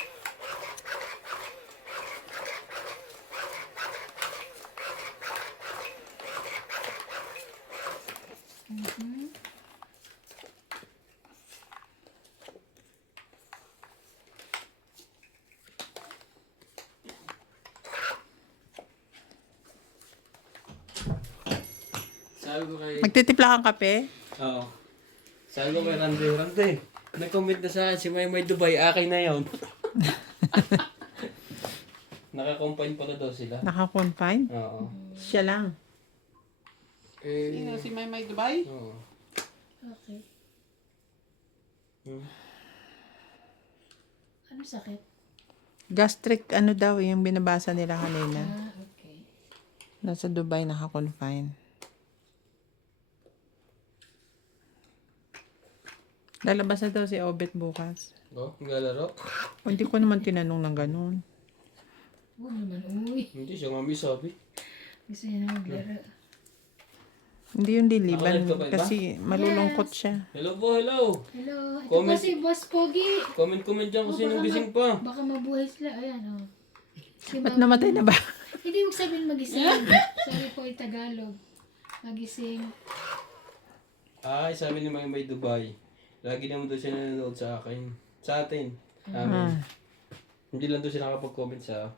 Sabi ko kay... Magtitimpla kang kape? Oo. Sabi ko kay Rande, nag-comment na sa akin si Maymay Dubai, akin na yun. Naka-combine pala daw sila. Naka-confine? Oo. Siya lang. Sino si Maymay Dubai? Oo. Okay. Hmm. Ano sakit? Gastric ano daw yung binabasa nila kanina. Ah, okay. Nasa Dubai naka-confine. Lalabas na daw si Obet bukas. Oh, maglalaro? O, hindi ko naman tinanong ng ganun. Oo naman, uy. Hindi siya mami sabi. Gusto niya na maglaro. Hindi yung liliban Ako nagpapaiba? kasi malulungkot siya. Hello po, hello. Hello. Ito Comment. po si Boss Pogi. Comment dyan kung sino gising pa. Baka mabuhay sila. Ayan, oh. Si Ba't Ma'am- namatay na ba? Hindi mo sabihin magising. Sorry po, yung Tagalog. Magising. Ay, sabi ni Maymay Dubai. Lagi naman daw siya nanonood sa akin. Sa atin. Ah. Amin. Hindi lang daw siya nakapag-comment sa...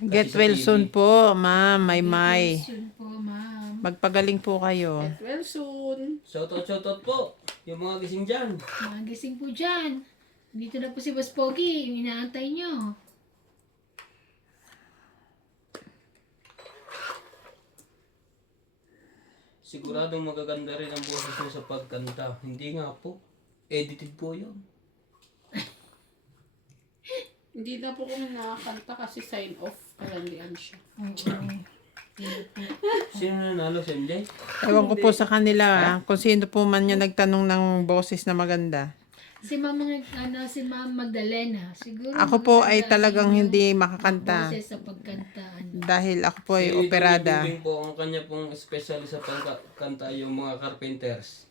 Get sa well TV. soon po, ma'am. May. Soon po, ma'am. Magpagaling po kayo. Get well soon. Shoutout po. Yung mga gising dyan. Magising po dyan. Dito na po si Boss Pogi. Yung inaantay nyo. Siguradong magaganda rin ang boses niya sa pagkanta. Hindi nga po. Edited po yun. Hindi na po kami nakakanta kasi sign off. Kalandian siya. Oo. Sino nanalo si MJ? Ewan ko po sa kanila kung sino po man yung nagtanong ng boses na maganda. Si Ma'am Magdalena. Siguro Ako po ay maganda talagang yung hindi makakanta boses sa pagkantaan. dahil ako po ay Si Tony operada. Bibing po ang kanya pong specialist sa pagkanta yung mga carpenters.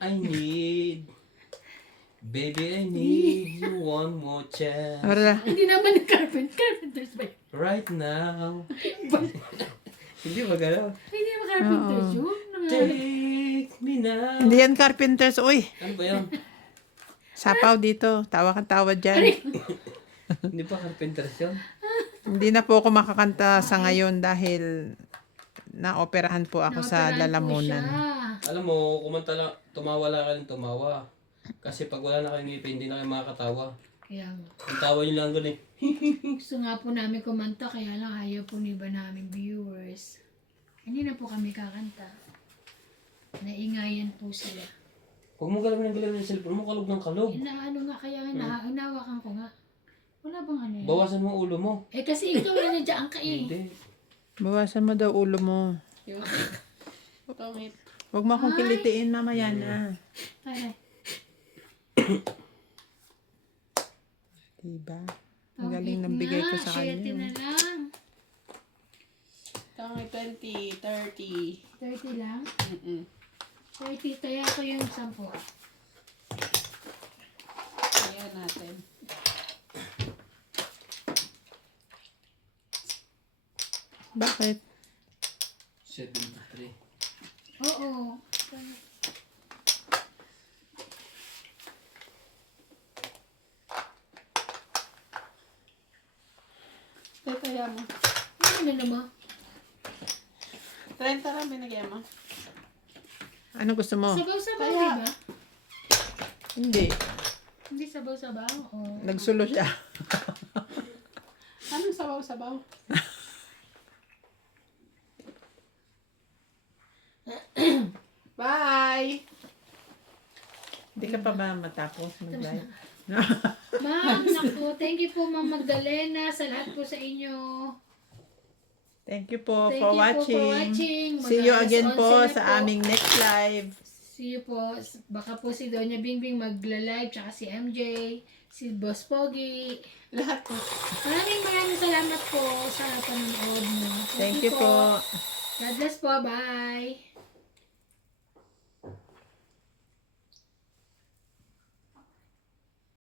I need Baby, I need you one more chance. Ara, Hindi naman carpenters ba yun? Right now. Hindi ba gano'n? Hindi naman carpenters yun. Take me now. hindi yan carpenters. Uy, Ano ba yun? sapaw dito. Tawa kang tawa dyan. Hindi pa carpenters yun? Hindi na po ako makakanta sa ngayon dahil naoperahan po ako sa Naoperahan po lalamunan. siya. Alam mo, kumanta lang, tumawa lang ka ng tumawa. Kasi pag wala na kayong ngipin, hindi na kayo makakatawa. Kaya nga. Ang tawa nyo lang ganun eh. Gusto nga po namin kumanta, kaya lang ayaw po ni iba namin viewers. Hindi na po kami kakanta. Naingayan po sila. Huwag mo galamin ng galamin ng cellphone mo, kalog ng kalog. Inaano nga, kaya nga, inawakan ko nga. Wala bang ano yan? Bawasan mo ang ulo mo. Eh kasi ikaw na nandiyan ka eh. Hindi. Bawasan mo daw ulo mo. Yung pangit. Huwag mo akong kilitiin mamaya na. Ay, Diba? Ang galing ng bigay ko sa Share na kanya. lang. Tangay 20, 30. 30 lang? Mm-mm. 30, kaya ko yung 10. Kaya natin. Bakit? 73. Oo. Kaya mo. Ano na mo? 30 lang binigay mo. Ano gusto mo? Sabaw-sabaw, Kaya- di ba? Hindi. Hindi sabaw-sabaw? Oo. Nagsulo siya. Anong sabaw-sabaw? Bye! Hindi ka pa ba matapos mag-live? Ma'am, naku, thank you po Ma'am Magdalena sa lahat po sa inyo. Thank you po Thank for you po watching. for watching. See you again Mag-alas po 11 na sa po. aming next live. See you po. Baka po si Doña Bingbing magla-live, tsaka si MJ, si Boss Pogi. Lahat po. Maraming salamat po sa panonood mo. Thank you po. God bless po. Bye.